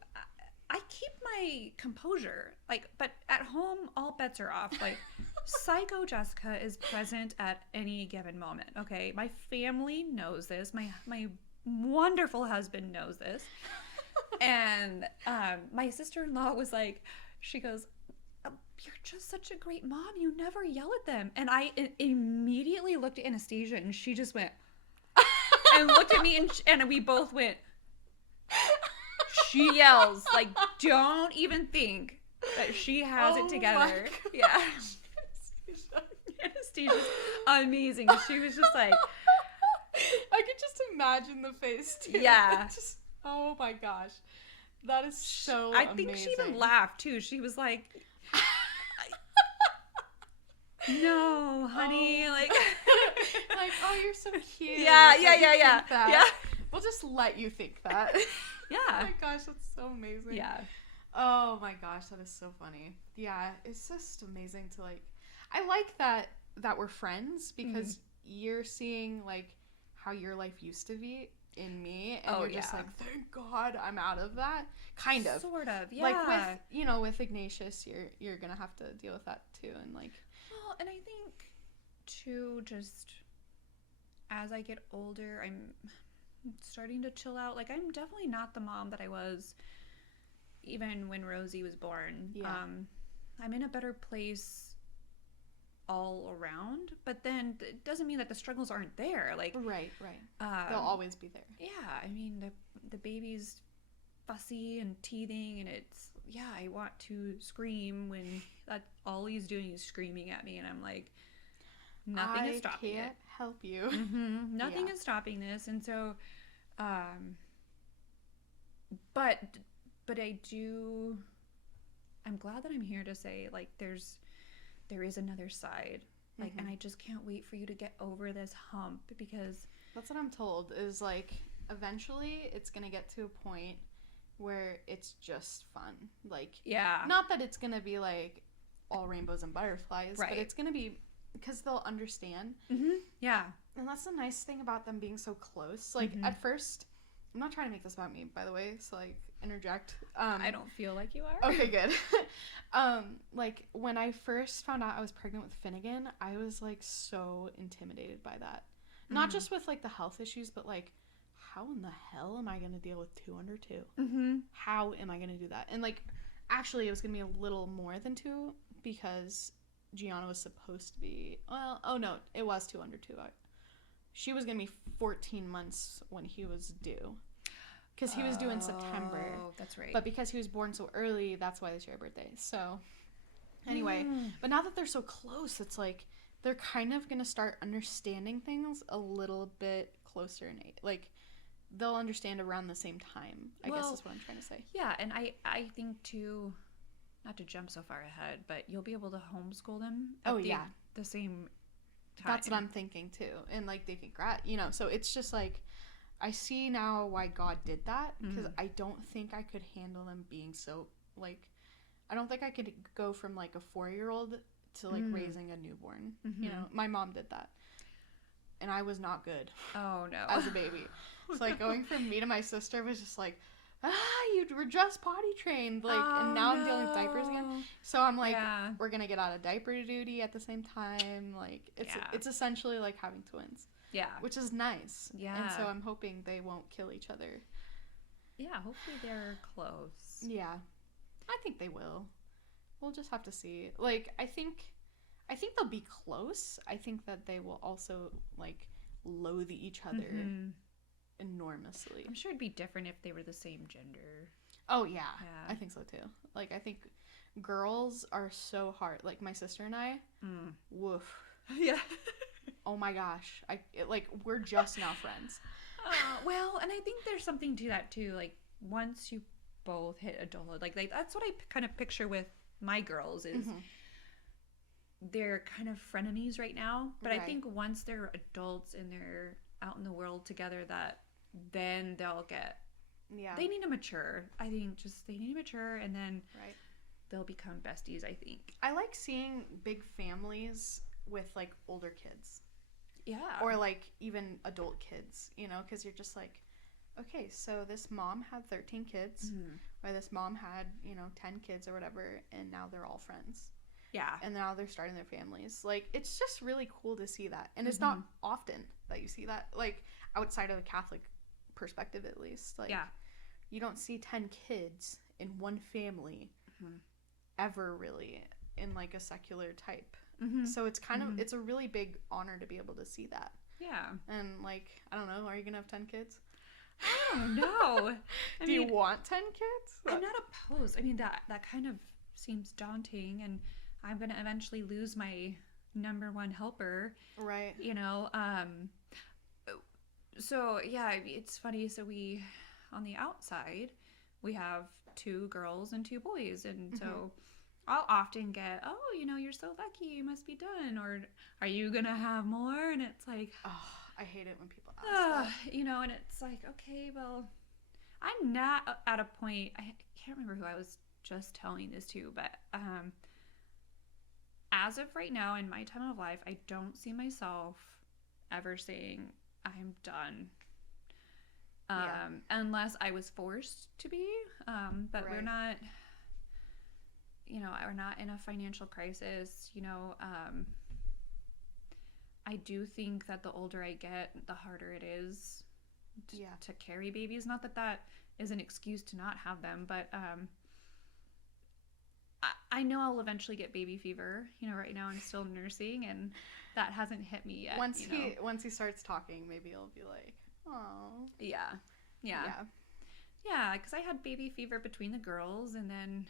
I keep my composure, but at home, all bets are off. Like, Psycho Jessica is present at any given moment. Okay, my family knows this. My wonderful husband knows this, and my sister-in-law was like, she goes, "You're just such a great mom. You never yell at them." And I immediately looked at Anastasia, and she just went and looked at me, and we both went. She yells, like, don't even think that she has it together. Yeah. Anastasia's amazing. She was just like, I could just imagine the face too. Yeah. Oh my gosh. That is so I think she even laughed too. She was like, no, honey. Like, oh, you're so cute. Yeah. Yeah. We'll just let you think that. Oh Yeah. my gosh, that's so amazing. Yeah. Oh my gosh, that is so funny. Yeah, it's just amazing to like. I like that we're friends because you're seeing like how your life used to be in me, and you're just like, thank God I'm out of that. Kind of. Sort of. Yeah. Like with Ignatius, you're gonna have to deal with that too, and like. Well, and I think too, just as I get older, I'm starting to chill out. Like, I'm definitely not the mom that I was even when Rosie was born. Yeah. I'm in a better place all around, but then it doesn't mean that the struggles aren't there. Like, Right. They'll always be there. Yeah, I mean, the baby's fussy and teething, and it's, I want to scream when all he's doing is screaming at me, and I'm like, nothing is stopping it. I can't help you. Mm-hmm. Nothing is stopping this, and so, but I'm glad that I'm here to say, like, there is another side, like, and I just can't wait for you to get over this hump, because that's what I'm told is like eventually it's gonna get to a point where it's just fun. Like, not that it's gonna be like all rainbows and butterflies, but it's gonna be because they'll understand. Yeah. And that's the nice thing about them being so close. Like, at first, I'm not trying to make this about me, by the way, so like interject. I don't feel like you are. Okay, good. Like when I first found out I was pregnant with Finnegan, I was like so intimidated by that. Not just with like the health issues, but like, how in the hell am I gonna deal with 2 under 2? How am I gonna do that? And like, actually, it was gonna be a little more than 2 because Gianna was supposed to be. Well, oh no, it was 2 under 2. She was gonna be 14 months when he was due. Because he was due in September. Oh, that's right. But because he was born so early, that's why they share a birthday. So, anyway. But now that they're so close, it's like they're kind of going to start understanding things a little bit closer in age. Like, they'll understand around the same time, I guess is what I'm trying to say. Yeah, and I think, too, not to jump so far ahead, but you'll be able to homeschool them at the same time. That's what I'm thinking, too. And, like, they can so it's just, like, I see now why God did that, because I don't think I could handle them being so, like, I don't think I could go from, like, a 4-year-old to, like, raising a newborn. You know, my mom did that. And I was not good. Oh, no. As a baby. So, like, going from me to my sister was just like, you were just potty trained. Like, and now I'm dealing with diapers again. So I'm like, we're going to get out of diaper duty at the same time. Like, it's essentially like having twins. Yeah. Which is nice. Yeah. And so I'm hoping they won't kill each other. Yeah, hopefully they're close. Yeah. I think they will. We'll just have to see. Like, I think they'll be close. I think that they will also, like, loathe each other enormously. I'm sure it'd be different if they were the same gender. Oh, yeah. I think so, too. Like, I think girls are so hard. Like, my sister and I, woof. Yeah. Oh my gosh. We're just now friends. Well, and I think there's something to that too. Like, once you both hit adulthood, like that's what I kind of picture with my girls is they're kind of frenemies right now. But I think once they're adults and they're out in the world together, that then they'll get. Yeah. They need to mature. I think they need to mature, and then they'll become besties. I think. I like seeing big families with like older kids. Yeah. Or like even adult kids, because you're just like, okay, so this mom had 13 kids, or this mom had, 10 kids or whatever, and now they're all friends. Yeah. And now they're starting their families. Like, it's just really cool to see that. And it's not often that you see that, like, outside of a Catholic perspective at least. Like, you don't see 10 kids in one family ever really in like a secular type. So it's kind of, it's a really big honor to be able to see that. Yeah. And like, I don't know, are you going to have 10 kids? I don't know. Do you want 10 kids? I'm not opposed. I mean, that kind of seems daunting, and I'm going to eventually lose my number one helper. Right. So, yeah, it's funny. So we, on the outside, we have 2 girls and 2 boys. And so I'll often get, you're so lucky, you must be done. Or are you going to have more? And it's like, I hate it when people ask that. You know, and it's like, okay, well, I'm not at a point. I can't remember who I was just telling this to, but as of right now in my time of life, I don't see myself ever saying I'm done. Unless I was forced to be. But Right. we're not, you know, we're not in a financial crisis. You know, I do think that the older I get, the harder it is to carry babies. Not that that is an excuse to not have them, but I know I'll eventually get baby fever. You know, right now I'm still nursing, and that hasn't hit me yet. Once he starts talking, maybe you'll be like, oh. Yeah. Because I had baby fever between the girls, and then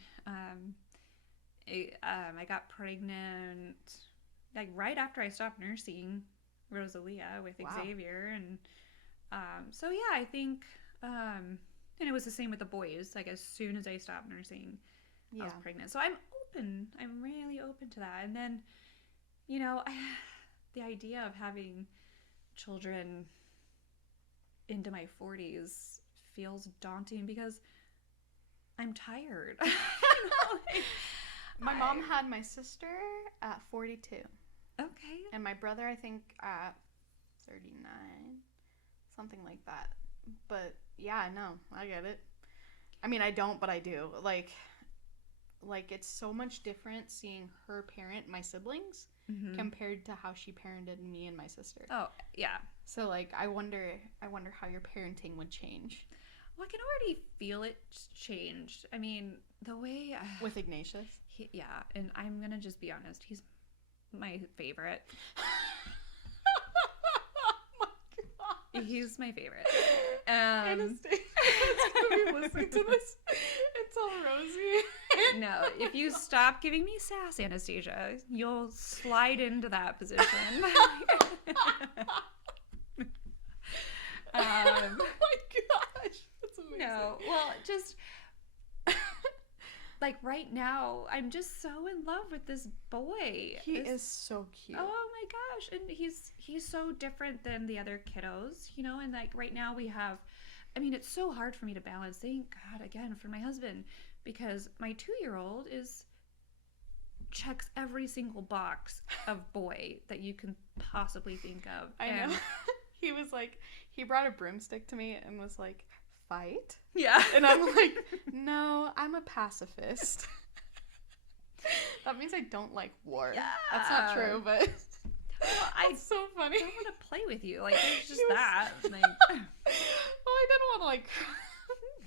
I got pregnant like right after I stopped nursing Rosalia with Xavier, and so yeah, I think and it was the same with the boys. Like as soon as I stopped nursing, I was pregnant. So I'm open. I'm really open to that. And then, you know, the idea of having children into my 40s feels daunting because I'm tired. You know, like, my mom had my sister at 42. Okay. And my brother, I think, at 39. Something like that. But, yeah, no, I get it. I mean, I don't, but I do. Like it's so much different seeing her parent my siblings compared to how she parented me and my sister. Oh, yeah. So, like, I wonder how your parenting would change. Well, I can already feel it changed. I mean, the way... With Ignatius? Yeah, and I'm going to just be honest. He's my favorite. Oh, my God. He's my favorite. Anastasia is going to be listening to this. It's all rosy. No, if you stop giving me sass, Anastasia, you'll slide into that position. Oh my gosh, that's amazing. No, well, just like right now, I'm just so in love with this boy. He is so cute. Oh my gosh, and he's so different than the other kiddos, you know. And like right now we have, I mean, it's so hard for me to balance. Thank God again for my husband, because my 2-year-old checks every single box of boy that you can possibly think of. I know. He was like, he brought a broomstick to me and was like, fight? Yeah. And I'm like, no, I'm a pacifist. That means I don't like war. Yeah. That's not true, but Well, it's so funny. I don't want to play with you. Like, it's just that. Like, well, I didn't want to like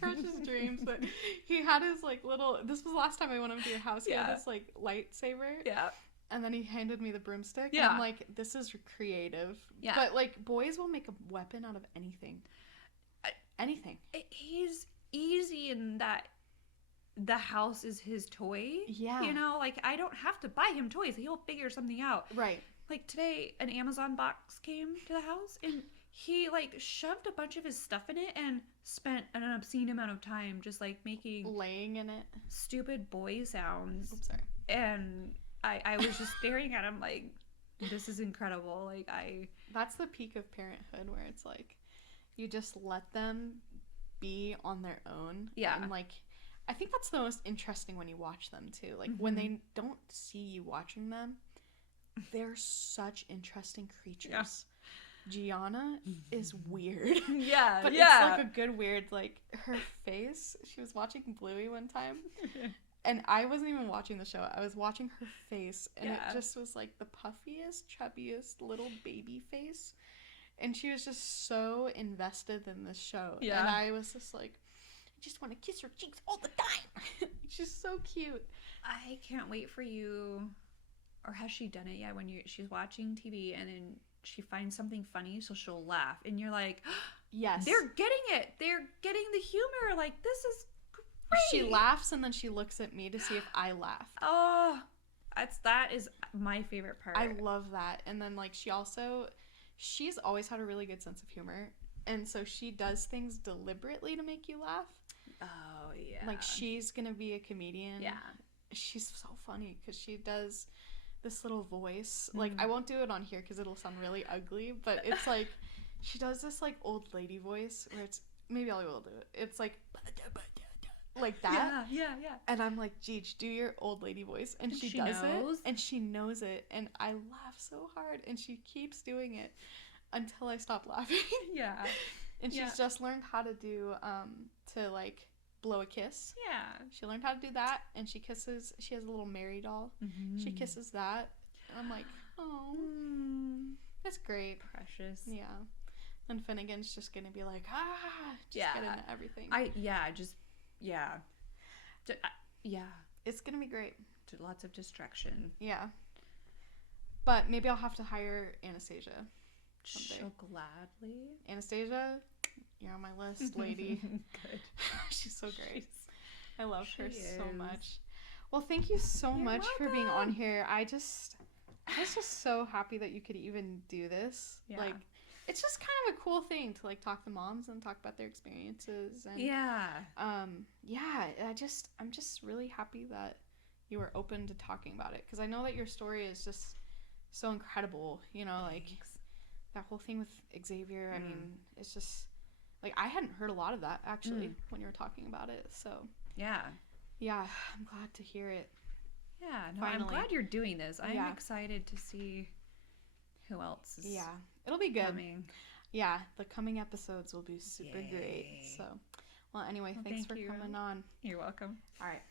crush his dreams, but he had his like little. This was the last time I went over to your house. He had this like lightsaber. yeah. And then he handed me the broomstick. Yeah. And I'm like, this is creative. Yeah. But like, boys will make a weapon out of anything. Anything. He's easy in that the house is his toy. Yeah. You know, like, I don't have to buy him toys. He'll figure something out. Right. Like, today, an Amazon box came to the house, and he, like, shoved a bunch of his stuff in it and spent an obscene amount of time just, like, making... laying in it. Stupid boy sounds. Oops, sorry. And I was just staring at him like, this is incredible. Like, That's the peak of parenthood, where it's like, you just let them be on their own. Yeah. And, like, I think that's the most interesting when you watch them, too. Like, when they don't see you watching them, they're such interesting creatures. Yeah. Gianna is weird. Yeah, but yeah. it's like a good weird, like, her face. She was watching Bluey one time. And I wasn't even watching the show. I was watching her face. And it just was like the puffiest, chubbiest little baby face. And she was just so invested in the show. Yeah. And I was just like, I just want to kiss her cheeks all the time. She's so cute. I can't wait for you. Or has she done it yet? When she's watching TV and then she finds something funny, so she'll laugh. And you're like, yes. They're getting it. They're getting the humor. Like, this is great. She laughs and then she looks at me to see if I laugh. Oh, that is my favorite part. I love that. And then, like, she's always had a really good sense of humor. And so she does things deliberately to make you laugh. Oh, yeah. Like, she's going to be a comedian. Yeah. She's so funny because she does this little voice. Like, I won't do it on here because it'll sound really ugly, but it's like, she does this, like, old lady voice where it's, maybe I will do it. It's like that. Yeah. And I'm like, Jeej, do your old lady voice. And she does it. And she knows it. And I laugh so hard. And she keeps doing it until I stop laughing. Yeah. And she's just learned how to do, to, like, blow a kiss. Yeah. She learned how to do that. And she kisses, she has a little Mary doll. She kisses that. And I'm like, oh, that's great. Precious. Yeah. And Finnegan's just going to be like, just get into everything. It's going to be great. Lots of distraction. Yeah. But maybe I'll have to hire Anastasia someday. She'll gladly. Anastasia, you're on my list, lady. Good. She's so great. I love her so is. much. Well, thank you so You're much for being on welcome. here. I was just so happy that you could even do this. Yeah. Like, it's just kind of a cool thing to, like, talk to moms and talk about their experiences. And I'm just really happy that you were open to talking about it, because I know that your story is just so incredible, you know. Like, that whole thing with Xavier. I mean, it's just, like, I hadn't heard a lot of that, actually, when you were talking about it. So yeah, I'm glad to hear it. Yeah, no, Finally. I'm glad you're doing this. I'm Yeah. excited to see who else is It'll be good. coming. Yeah, the coming episodes will be super great. Yay. So, well, anyway, thanks thank for you. coming on. You're welcome. All right.